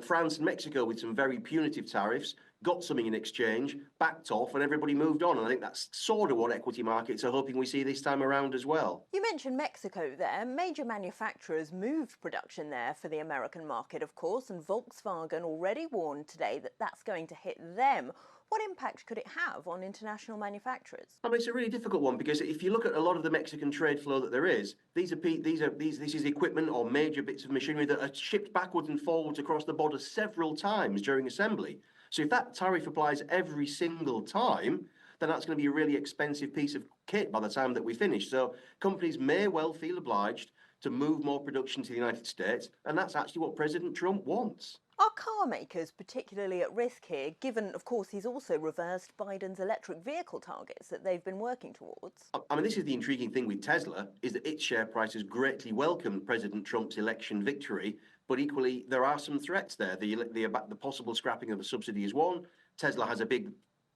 France and Mexico with some very punitive tariffs, got something in exchange, backed off, and everybody moved on. And I think that's sort of what equity markets are hoping we see this time around as well. You mentioned Mexico there. Major manufacturers moved production there for the American market, of course, and Volkswagen already warned today that that's going to hit them. What impact could it have on international manufacturers? I mean, it's a really difficult one because if you look at a lot of the Mexican trade flow that there is, this is equipment or major bits of machinery that are shipped backwards and forwards across the border several times during assembly. So if that tariff applies every single time, then that's going to be a really expensive piece of kit by the time that we finish. So companies may well feel obliged to move more production to the United States, and that's actually what President Trump wants. Are car makers particularly at risk here, given, of course, he's also reversed Biden's electric vehicle targets that they've been working towards? I mean, this is the intriguing thing with Tesla, is that its share price has greatly welcomed President Trump's election victory, but equally, there are some threats there. The possible scrapping of a subsidy is one. Tesla has a big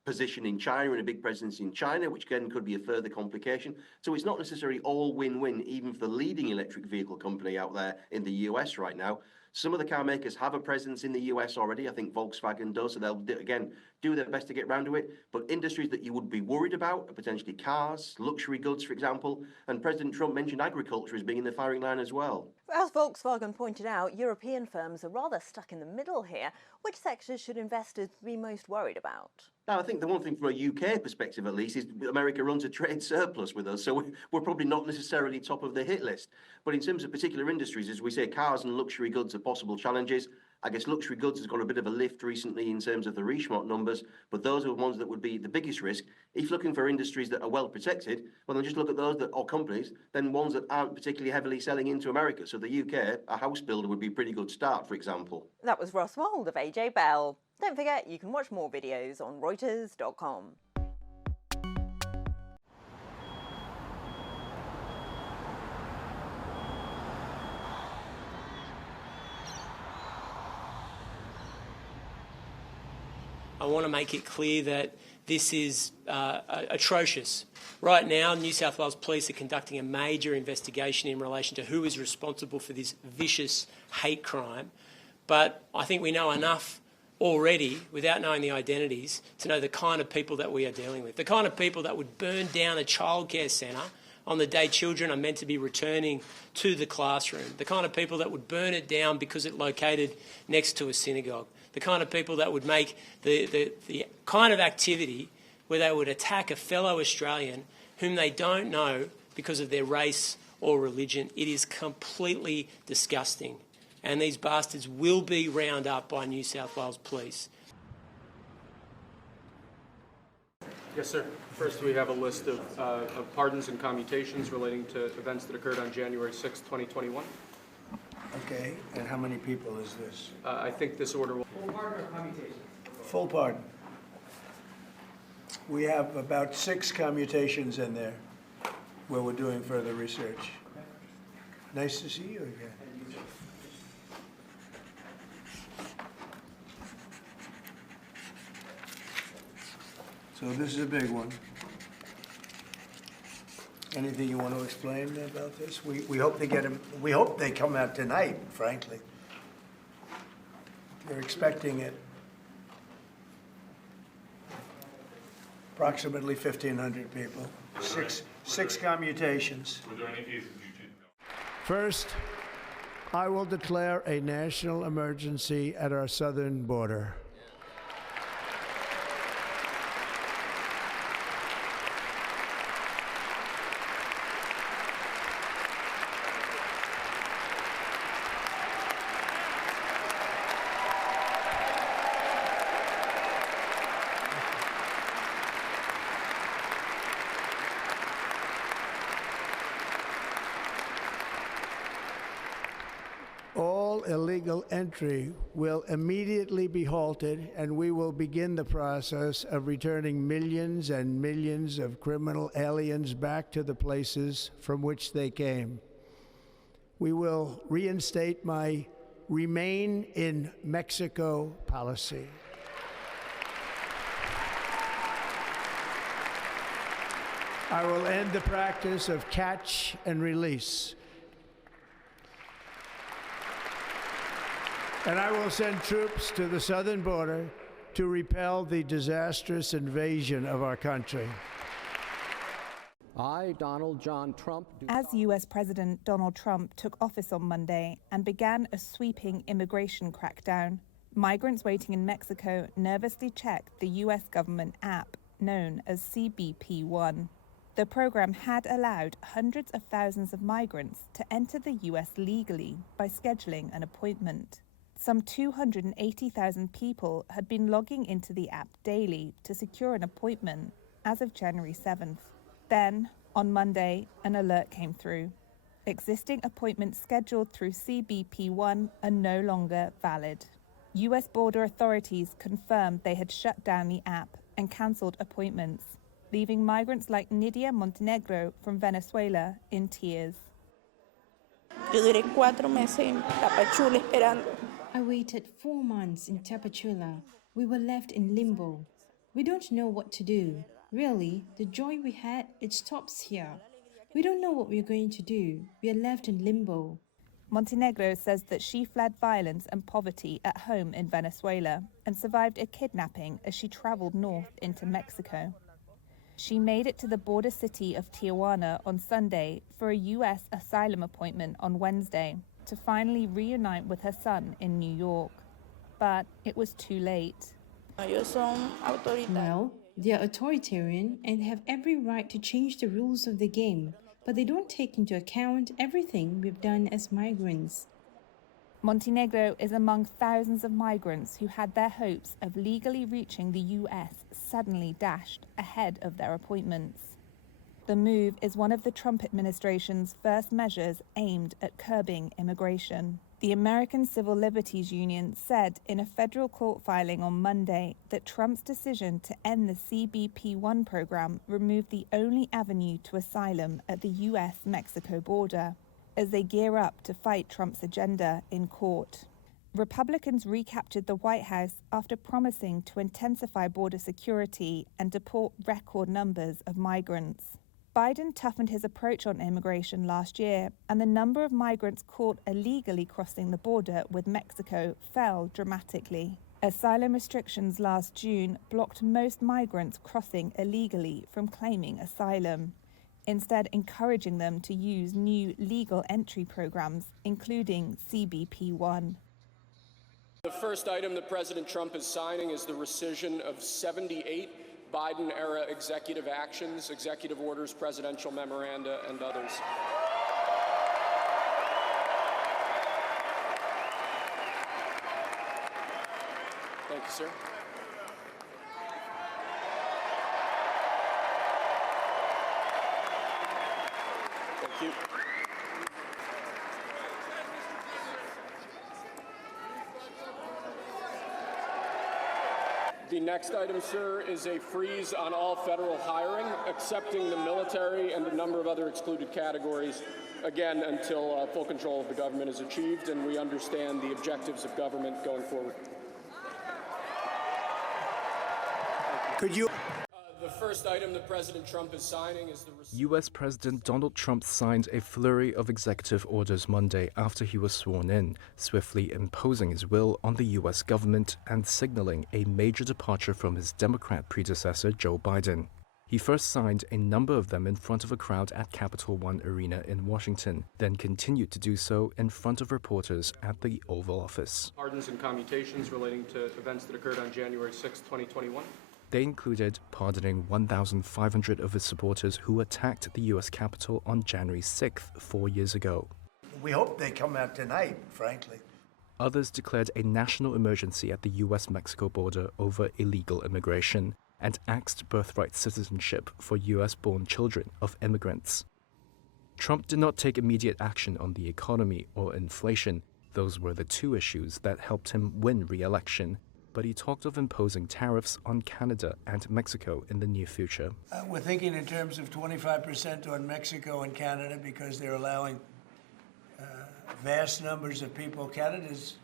position in China and a big presence in China, which again could be a further complication. So it's not necessarily all win-win, even for the leading electric vehicle company out there in the US right now. Some of the car makers have a presence in the US already. I think Volkswagen does, so they'll, again, do their best to get round to it. But industries that you would be worried about are potentially cars, luxury goods, for example. And President Trump mentioned agriculture as being in the firing line as well. As Volkswagen pointed out, European firms are rather stuck in the middle here. Which sectors should investors be most worried about? Now, I think the one thing from a UK perspective, at least, is America runs a trade surplus with us, so we're probably not necessarily top of the hit list. But in terms of particular industries, as we say, cars and luxury goods are possible challenges. I guess luxury goods has got a bit of a lift recently in terms of the Richemont numbers, but those are the ones that would be the biggest risk. If you're looking for industries that are well protected, well, then just look at those that, or companies, then ones that aren't particularly heavily selling into America. So the UK, a house builder would be a pretty good start, for example. That was Russ Mould of AJ Bell. Don't forget, you can watch more videos on Reuters.com. I want to make it clear that this is atrocious. Right now, New South Wales Police are conducting a major investigation in relation to who is responsible for this vicious hate crime. But I think we know enough already, without knowing the identities, to know the kind of people that we are dealing with. The kind of people that would burn down a childcare centre on the day children are meant to be returning to the classroom. The kind of people that would burn it down because it located next to a synagogue. The kind of people that would make the kind of activity where they would attack a fellow Australian whom they don't know because of their race or religion. It is completely disgusting. And these bastards will be rounded up by New South Wales Police. Yes, sir. First, we have a list of pardons and commutations relating to events that occurred on January 6, 2021. Okay, and how many people is this? I think this order will... Full pardon or commutation? Full pardon. We have about 6 commutations in there where we're doing further research. Nice to see you again. So this is a big one. Anything you want to explain about this? We hope they get them. We hope they come out tonight, frankly. We're expecting it. Approximately 1,500 people. Six commutations. Were there any cases you did? First, I will declare a national emergency at our southern border. All illegal entry will immediately be halted, and we will begin the process of returning millions and millions of criminal aliens back to the places from which they came. We will reinstate my Remain in Mexico policy. I will end the practice of catch and release. And I will send troops to the southern border to repel the disastrous invasion of our country. I, Donald John Trump. As U.S. President Donald Trump took office on Monday and began a sweeping immigration crackdown, migrants waiting in Mexico nervously checked the U.S. government app known as CBP-1. The program had allowed hundreds of thousands of migrants to enter the U.S. legally by scheduling an appointment. Some 280,000 people had been logging into the app daily to secure an appointment as of January 7th. Then, on Monday, an alert came through. Existing appointments scheduled through CBP-1 are no longer valid. U.S. border authorities confirmed they had shut down the app and cancelled appointments, leaving migrants like Nidia Montenegro from Venezuela in tears. I waited 4 months in Tapachula. We were left in limbo. We don't know what to do. Really, the joy we had, it stops here. We don't know what we're going to do. We are left in limbo. Montenegro says that she fled violence and poverty at home in Venezuela and survived a kidnapping as she traveled north into Mexico. She made it to the border city of Tijuana on Sunday for a U.S. asylum appointment on Wednesday to finally reunite with her son in New York. But it was too late. Well, they are authoritarian and have every right to change the rules of the game, but they don't take into account everything we've done as migrants. Montenegro is among thousands of migrants who had their hopes of legally reaching the U.S. suddenly dashed ahead of their appointments. The move is one of the Trump administration's first measures aimed at curbing immigration. The American Civil Liberties Union said in a federal court filing on Monday that Trump's decision to end the CBP-1 program removed the only avenue to asylum at the U.S.-Mexico border as they gear up to fight Trump's agenda in court. Republicans recaptured the White House after promising to intensify border security and deport record numbers of migrants. Biden toughened his approach on immigration last year, and the number of migrants caught illegally crossing the border with Mexico fell dramatically. Asylum restrictions last June blocked most migrants crossing illegally from claiming asylum, instead encouraging them to use new legal entry programs, including CBP-1. The first item that President Trump is signing is the rescission of 78 Biden-era executive actions, executive orders, presidential memoranda, and others. Thank you, sir. Thank you. The next item, sir, is a freeze on all federal hiring, excepting the military and a number of other excluded categories, again, until full control of the government is achieved and we understand the objectives of government going forward. Could you? The first item that President Trump is signing is the... U.S. President Donald Trump signed a flurry of executive orders Monday after he was sworn in, swiftly imposing his will on the U.S. government and signaling a major departure from his Democrat predecessor, Joe Biden. He first signed a number of them in front of a crowd at Capital One Arena in Washington, then continued to do so in front of reporters at the Oval Office. Pardons and commutations relating to events that occurred on January 6, 2021. They included pardoning 1,500 of his supporters who attacked the U.S. Capitol on January 6th, 4 years ago. We hope they come out tonight, frankly. Others declared a national emergency at the U.S.-Mexico border over illegal immigration and axed birthright citizenship for U.S.-born children of immigrants. Trump did not take immediate action on the economy or inflation. Those were the two issues that helped him win re-election. But he talked of imposing tariffs on Canada and Mexico in the near future. We're thinking in terms of 25% on Mexico and Canada because they're allowing vast numbers of people. Canada's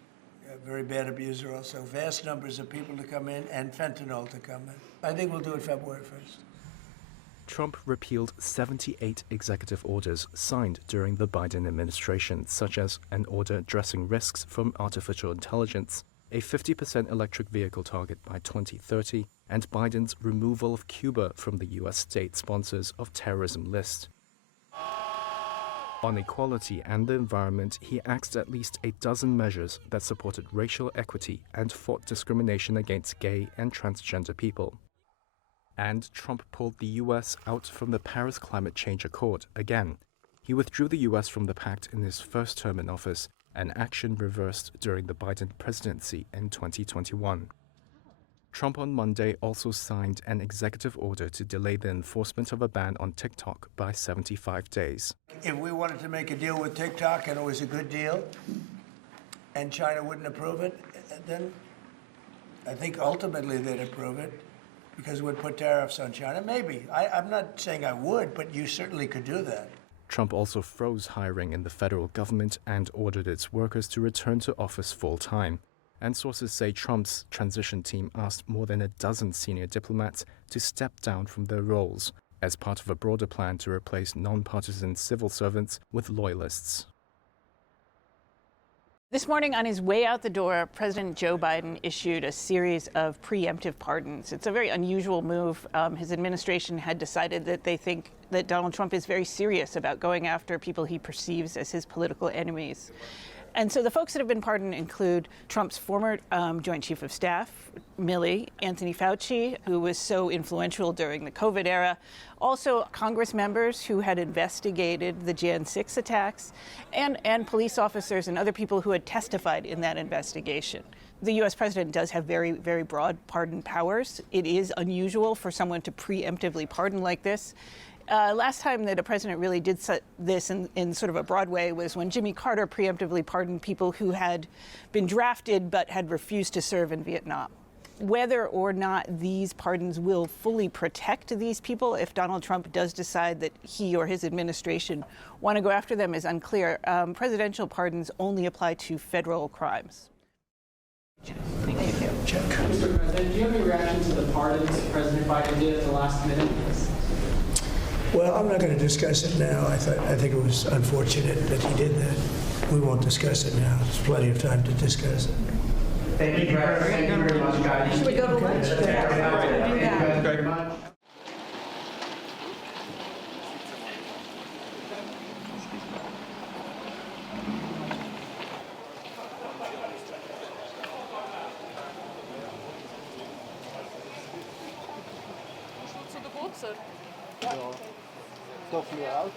a very bad abuser also. Vast numbers of people to come in and fentanyl to come in. I think we'll do it February 1st. Trump repealed 78 executive orders signed during the Biden administration, such as an order addressing risks from artificial intelligence, a 50% electric vehicle target by 2030, and Biden's removal of Cuba from the U.S. state sponsors of terrorism list. On equality and the environment, he axed at least a dozen measures that supported racial equity and fought discrimination against gay and transgender people. And Trump pulled the U.S. out from the Paris Climate Change Accord again. He withdrew the U.S. from the pact in his first term in office, an action reversed during the Biden presidency in 2021. Trump on Monday also signed an executive order to delay the enforcement of a ban on TikTok by 75 days. If we wanted to make a deal with TikTok and it was a good deal and China wouldn't approve it, then I think ultimately they'd approve it because it would put tariffs on China. Maybe. I'm not saying I would, but you certainly could do that. Trump also froze hiring in the federal government and ordered its workers to return to office full-time. And sources say Trump's transition team asked more than a dozen senior diplomats to step down from their roles as part of a broader plan to replace nonpartisan civil servants with loyalists. This morning, on his way out the door, President Joe Biden issued a series of preemptive pardons. It's a very unusual move. His administration had decided that they think that Donald Trump is very serious about going after people he perceives as his political enemies. And so the folks that have been pardoned include Trump's former Joint Chief of Staff, Milley, Anthony Fauci, who was so influential during the COVID era, also Congress members who had investigated the Jan 6 attacks, and police officers and other people who had testified in that investigation. The U.S. president does have very, very broad pardon powers. It is unusual for someone to preemptively pardon like this. Last time that a president really did this in sort of a broad way was when Jimmy Carter preemptively pardoned people who had been drafted but had refused to serve in Vietnam. Whether or not these pardons will fully protect these people, if Donald Trump does decide that he or his administration want to go after them, is unclear. Presidential pardons only apply to federal crimes. Thank you. Check. Mr. President, do you have any reaction to the pardons that President Biden did at the last minute? Well, I'm not going to discuss it now. I think it was unfortunate that he did that. We won't discuss it now. There's plenty of time to discuss it. Thank you very much, guys. Should we go to lunch? Thank you very much. sir. So, talk me out.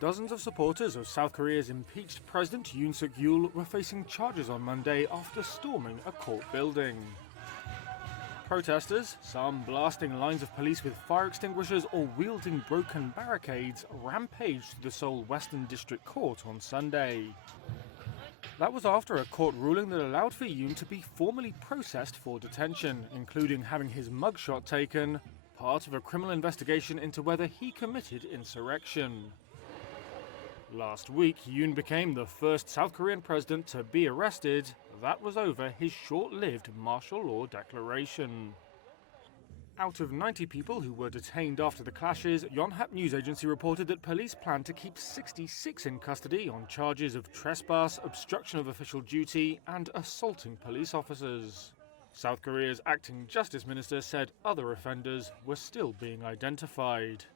Dozens of supporters of South Korea's impeached President Yoon Suk-yeol were facing charges on Monday after storming a court building. Protesters, some blasting lines of police with fire extinguishers or wielding broken barricades, rampaged through the Seoul Western District Court on Sunday. That was after a court ruling that allowed for Yoon to be formally processed for detention, including having his mugshot taken, part of a criminal investigation into whether he committed insurrection. Last week, Yoon became the first South Korean president to be arrested. That was over his short-lived martial law declaration. Out of 90 people who were detained after the clashes, Yonhap news agency reported that police plan to keep 66 in custody on charges of trespass, obstruction of official duty, and assaulting police officers. South Korea's acting justice minister said other offenders were still being identified.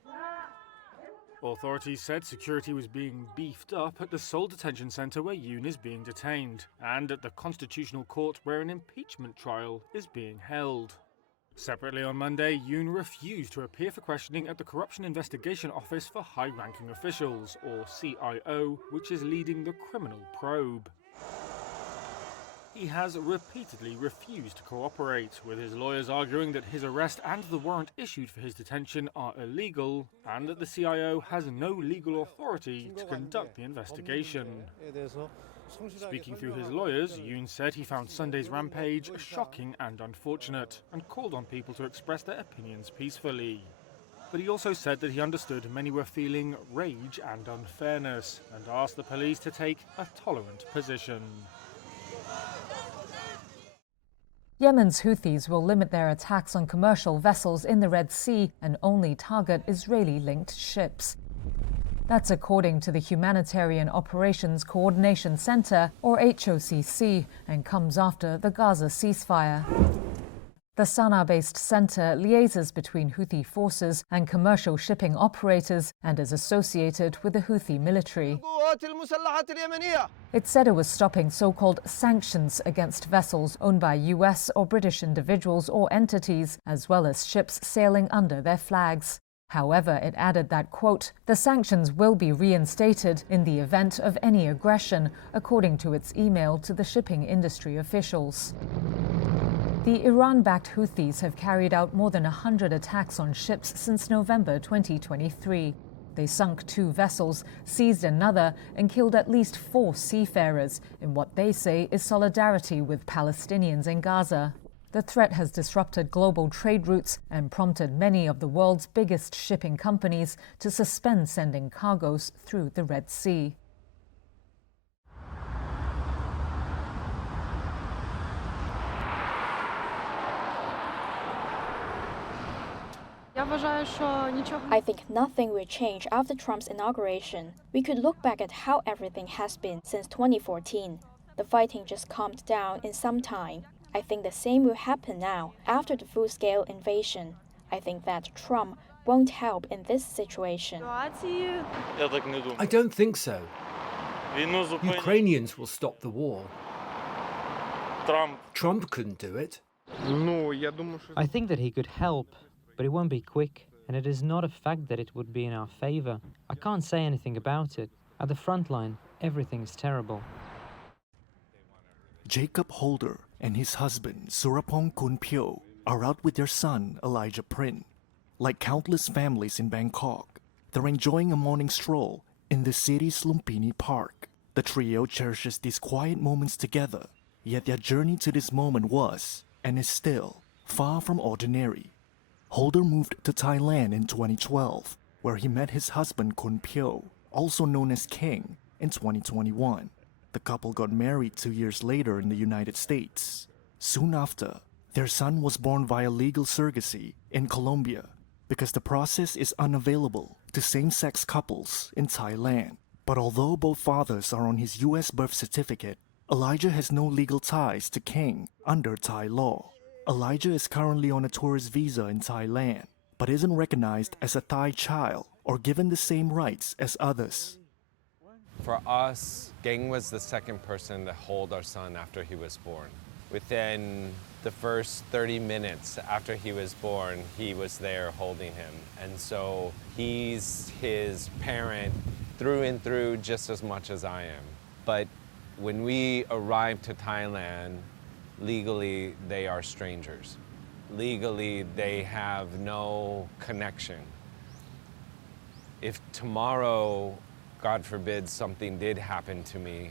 Authorities said security was being beefed up at the Seoul detention center where Yoon is being detained, and at the Constitutional Court where an impeachment trial is being held. Separately on Monday, Yoon refused to appear for questioning at the Corruption Investigation Office for High-Ranking Officials, or CIO, which is leading the criminal probe. He has repeatedly refused to cooperate, with his lawyers arguing that his arrest and the warrant issued for his detention are illegal, and that the CIO has no legal authority to conduct the investigation. Speaking through his lawyers, Yoon said he found Sunday's rampage shocking and unfortunate, and called on people to express their opinions peacefully. But he also said that he understood many were feeling rage and unfairness, and asked the police to take a tolerant position. Yemen's Houthis will limit their attacks on commercial vessels in the Red Sea and only target Israeli-linked ships. That's according to the Humanitarian Operations Coordination Center, or HOCC, and comes after the Gaza ceasefire. The Sana'a-based center liaises between Houthi forces and commercial shipping operators and is associated with the Houthi military. It said it was stopping so-called sanctions against vessels owned by US or British individuals or entities, as well as ships sailing under their flags. However, it added that, quote, the sanctions will be reinstated in the event of any aggression, according to its email to the shipping industry officials. The Iran-backed Houthis have carried out more than 100 attacks on ships since November 2023. They sunk 2 vessels, seized another, and killed at least 4 seafarers in what they say is solidarity with Palestinians in Gaza. The threat has disrupted global trade routes and prompted many of the world's biggest shipping companies to suspend sending cargoes through the Red Sea. I think nothing will change after Trump's inauguration. We could look back at how everything has been since 2014. The fighting just calmed down in some time. I think the same will happen now, after the full-scale invasion. I think that Trump won't help in this situation. I don't think so. Ukrainians will stop the war. Trump couldn't do it. I think that he could help, but it won't be quick, and it is not a fact that it would be in our favor. I can't say anything about it. At the front line, everything is terrible. Jacob Holder and his husband, Surapong Kunpyo, are out with their son, Elijah Prin. Like countless families in Bangkok, they're enjoying a morning stroll in the city's Lumpini Park. The trio cherishes these quiet moments together, yet their journey to this moment was, and is still, far from ordinary. Holder moved to Thailand in 2012, where he met his husband Kunpyo, also known as King, in 2021. The couple got married 2 years later in the United States. Soon after, their son was born via legal surrogacy in Colombia, because the process is unavailable to same-sex couples in Thailand. But although both fathers are on his U.S. birth certificate, Elijah has no legal ties to King under Thai law. Elijah is currently on a tourist visa in Thailand, but isn't recognized as a Thai child or given the same rights as others. For us, Gang was the second person to hold our son after he was born. Within the first 30 minutes after he was born, he was there holding him. And so he's his parent through and through just as much as I am. But when we arrived to Thailand, legally they are strangers. Legally they have no connection. If tomorrow, God forbid, something did happen to me,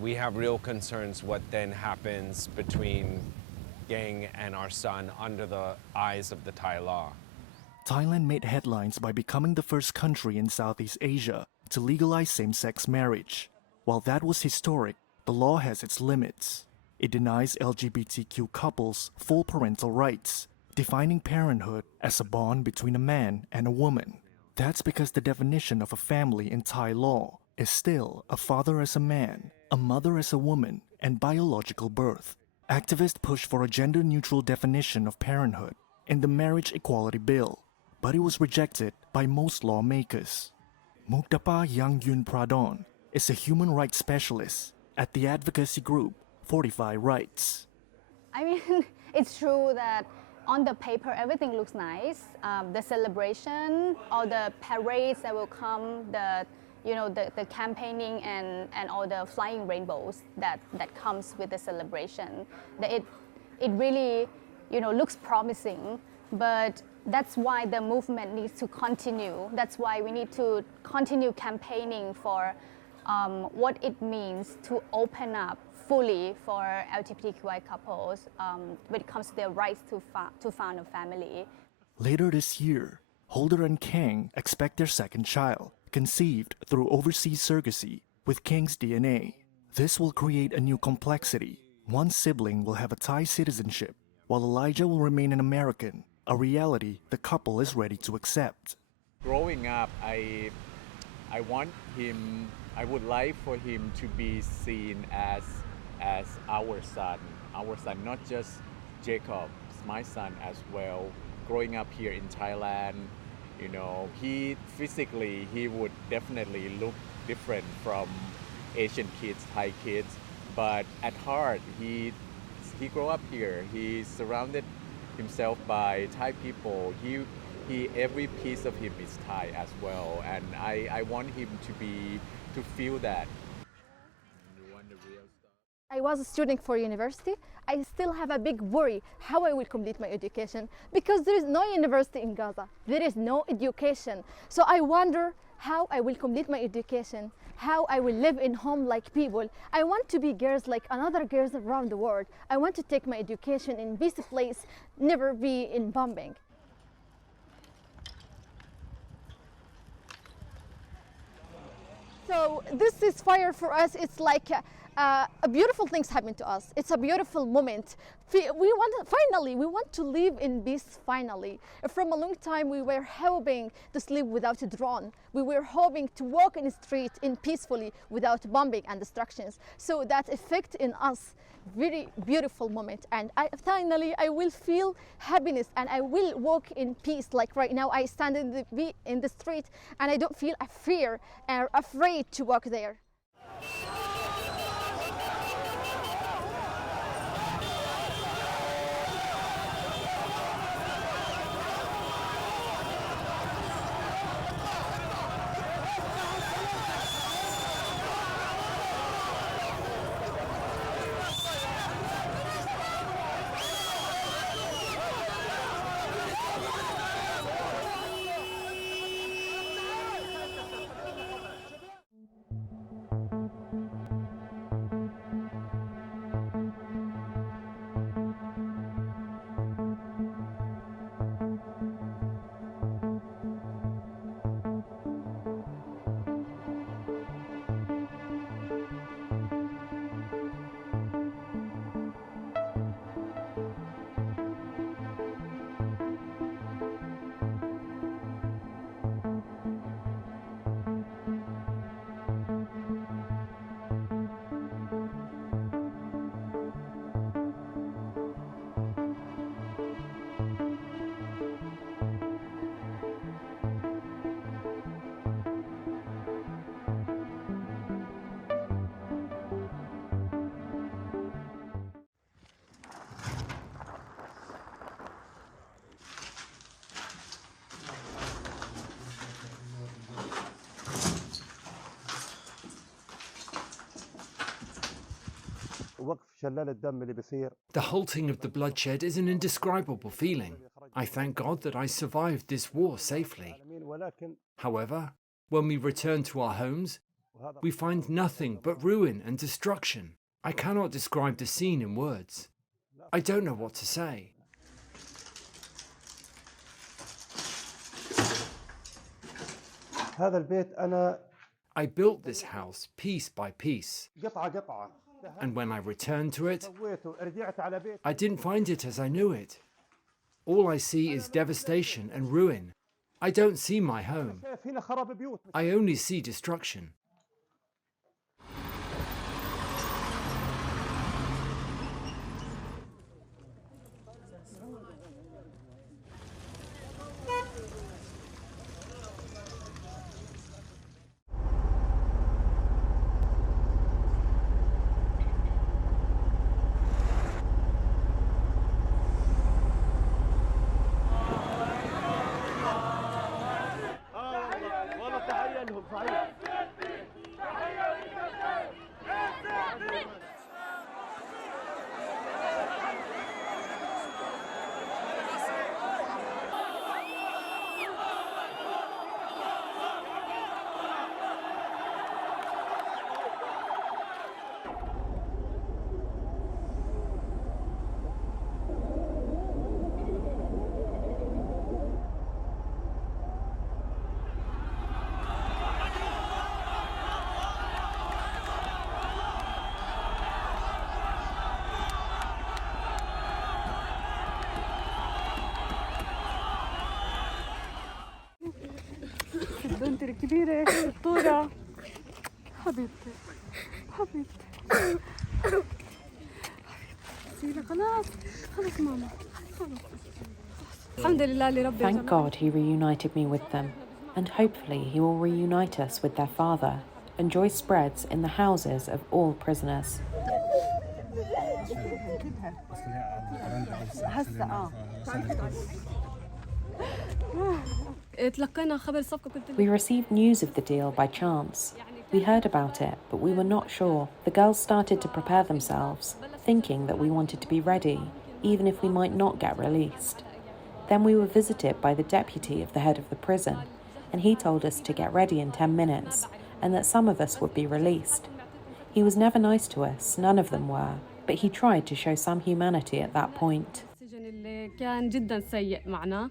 we have real concerns what then happens between Gang and our son under the eyes of the Thai law. Thailand made headlines by becoming the first country in Southeast Asia to legalize same-sex marriage. While that was historic, the law has its limits. It denies LGBTQ couples full parental rights, defining parenthood as a bond between a man and a woman. That's because the definition of a family in Thai law is still a father as a man, a mother as a woman, and biological birth. Activists pushed for a gender-neutral definition of parenthood in the Marriage Equality Bill, but it was rejected by most lawmakers. Muktapa Yangyun Pradon is a human rights specialist at the advocacy group Fortify Rights. I mean, it's true that on the paper everything looks nice. The celebration, all the parades that will come, the campaigning and all the flying rainbows that comes with the celebration. It really looks promising, but that's why the movement needs to continue. That's why we need to continue campaigning for what it means to open up fully for LGBTQI couples when it comes to their rights to found a family. Later this year, Holder and Kang expect their second child, conceived through overseas surrogacy with Kang's DNA. This will create a new complexity. One sibling will have a Thai citizenship, while Elijah will remain an American, a reality the couple is ready to accept. Growing up, I would like for him to be seen as our son, not just Jacob, my son as well. Growing up here in Thailand, he physically, he would definitely look different from Asian kids, Thai kids, but at heart, he grew up here. He surrounded himself by Thai people. He every piece of him is Thai as well, and I want him to feel that. I was a student for university. I still have a big worry how I will complete my education because there is no university in Gaza. There is no education. So I wonder how I will complete my education, how I will live in home like people. I want to be girls like another girls around the world. I want to take my education in this place, never be in bombing. So this ceasefire for us, it's like a beautiful things happen to us. It's a beautiful moment. We want to live in peace finally. From a long time we were hoping to sleep without a drone. We were hoping to walk in the street peacefully without bombing and destructions. So that effect in us, very beautiful moment. And finally I will feel happiness and I will walk in peace. Like right now I stand in the street and I don't feel a fear or afraid to walk there. The halting of the bloodshed is an indescribable feeling. I thank God that I survived this war safely. However, when we return to our homes, we find nothing but ruin and destruction. I cannot describe the scene in words. I don't know what to say. I built this house piece by piece, and when I returned to it, I didn't find it as I knew it. All I see is devastation and ruin. I don't see my home. I only see destruction. بنتي الكبيرة دكتورة حبيبتي حبيبتي خلاص خلاص ماما الحمد لله اللي ربي Thank God he reunited me with them, and hopefully he will reunite us with their father, and joy spreads in the houses of all prisoners. We received news of the deal by chance. We heard about it, but we were not sure. The girls started to prepare themselves, thinking that we wanted to be ready, even if we might not get released. Then we were visited by the deputy of the head of the prison, and he told us to get ready in 10 minutes, and that some of us would be released. He was never nice to us, none of them were, but he tried to show some humanity at that point. كان جدا سيء معنا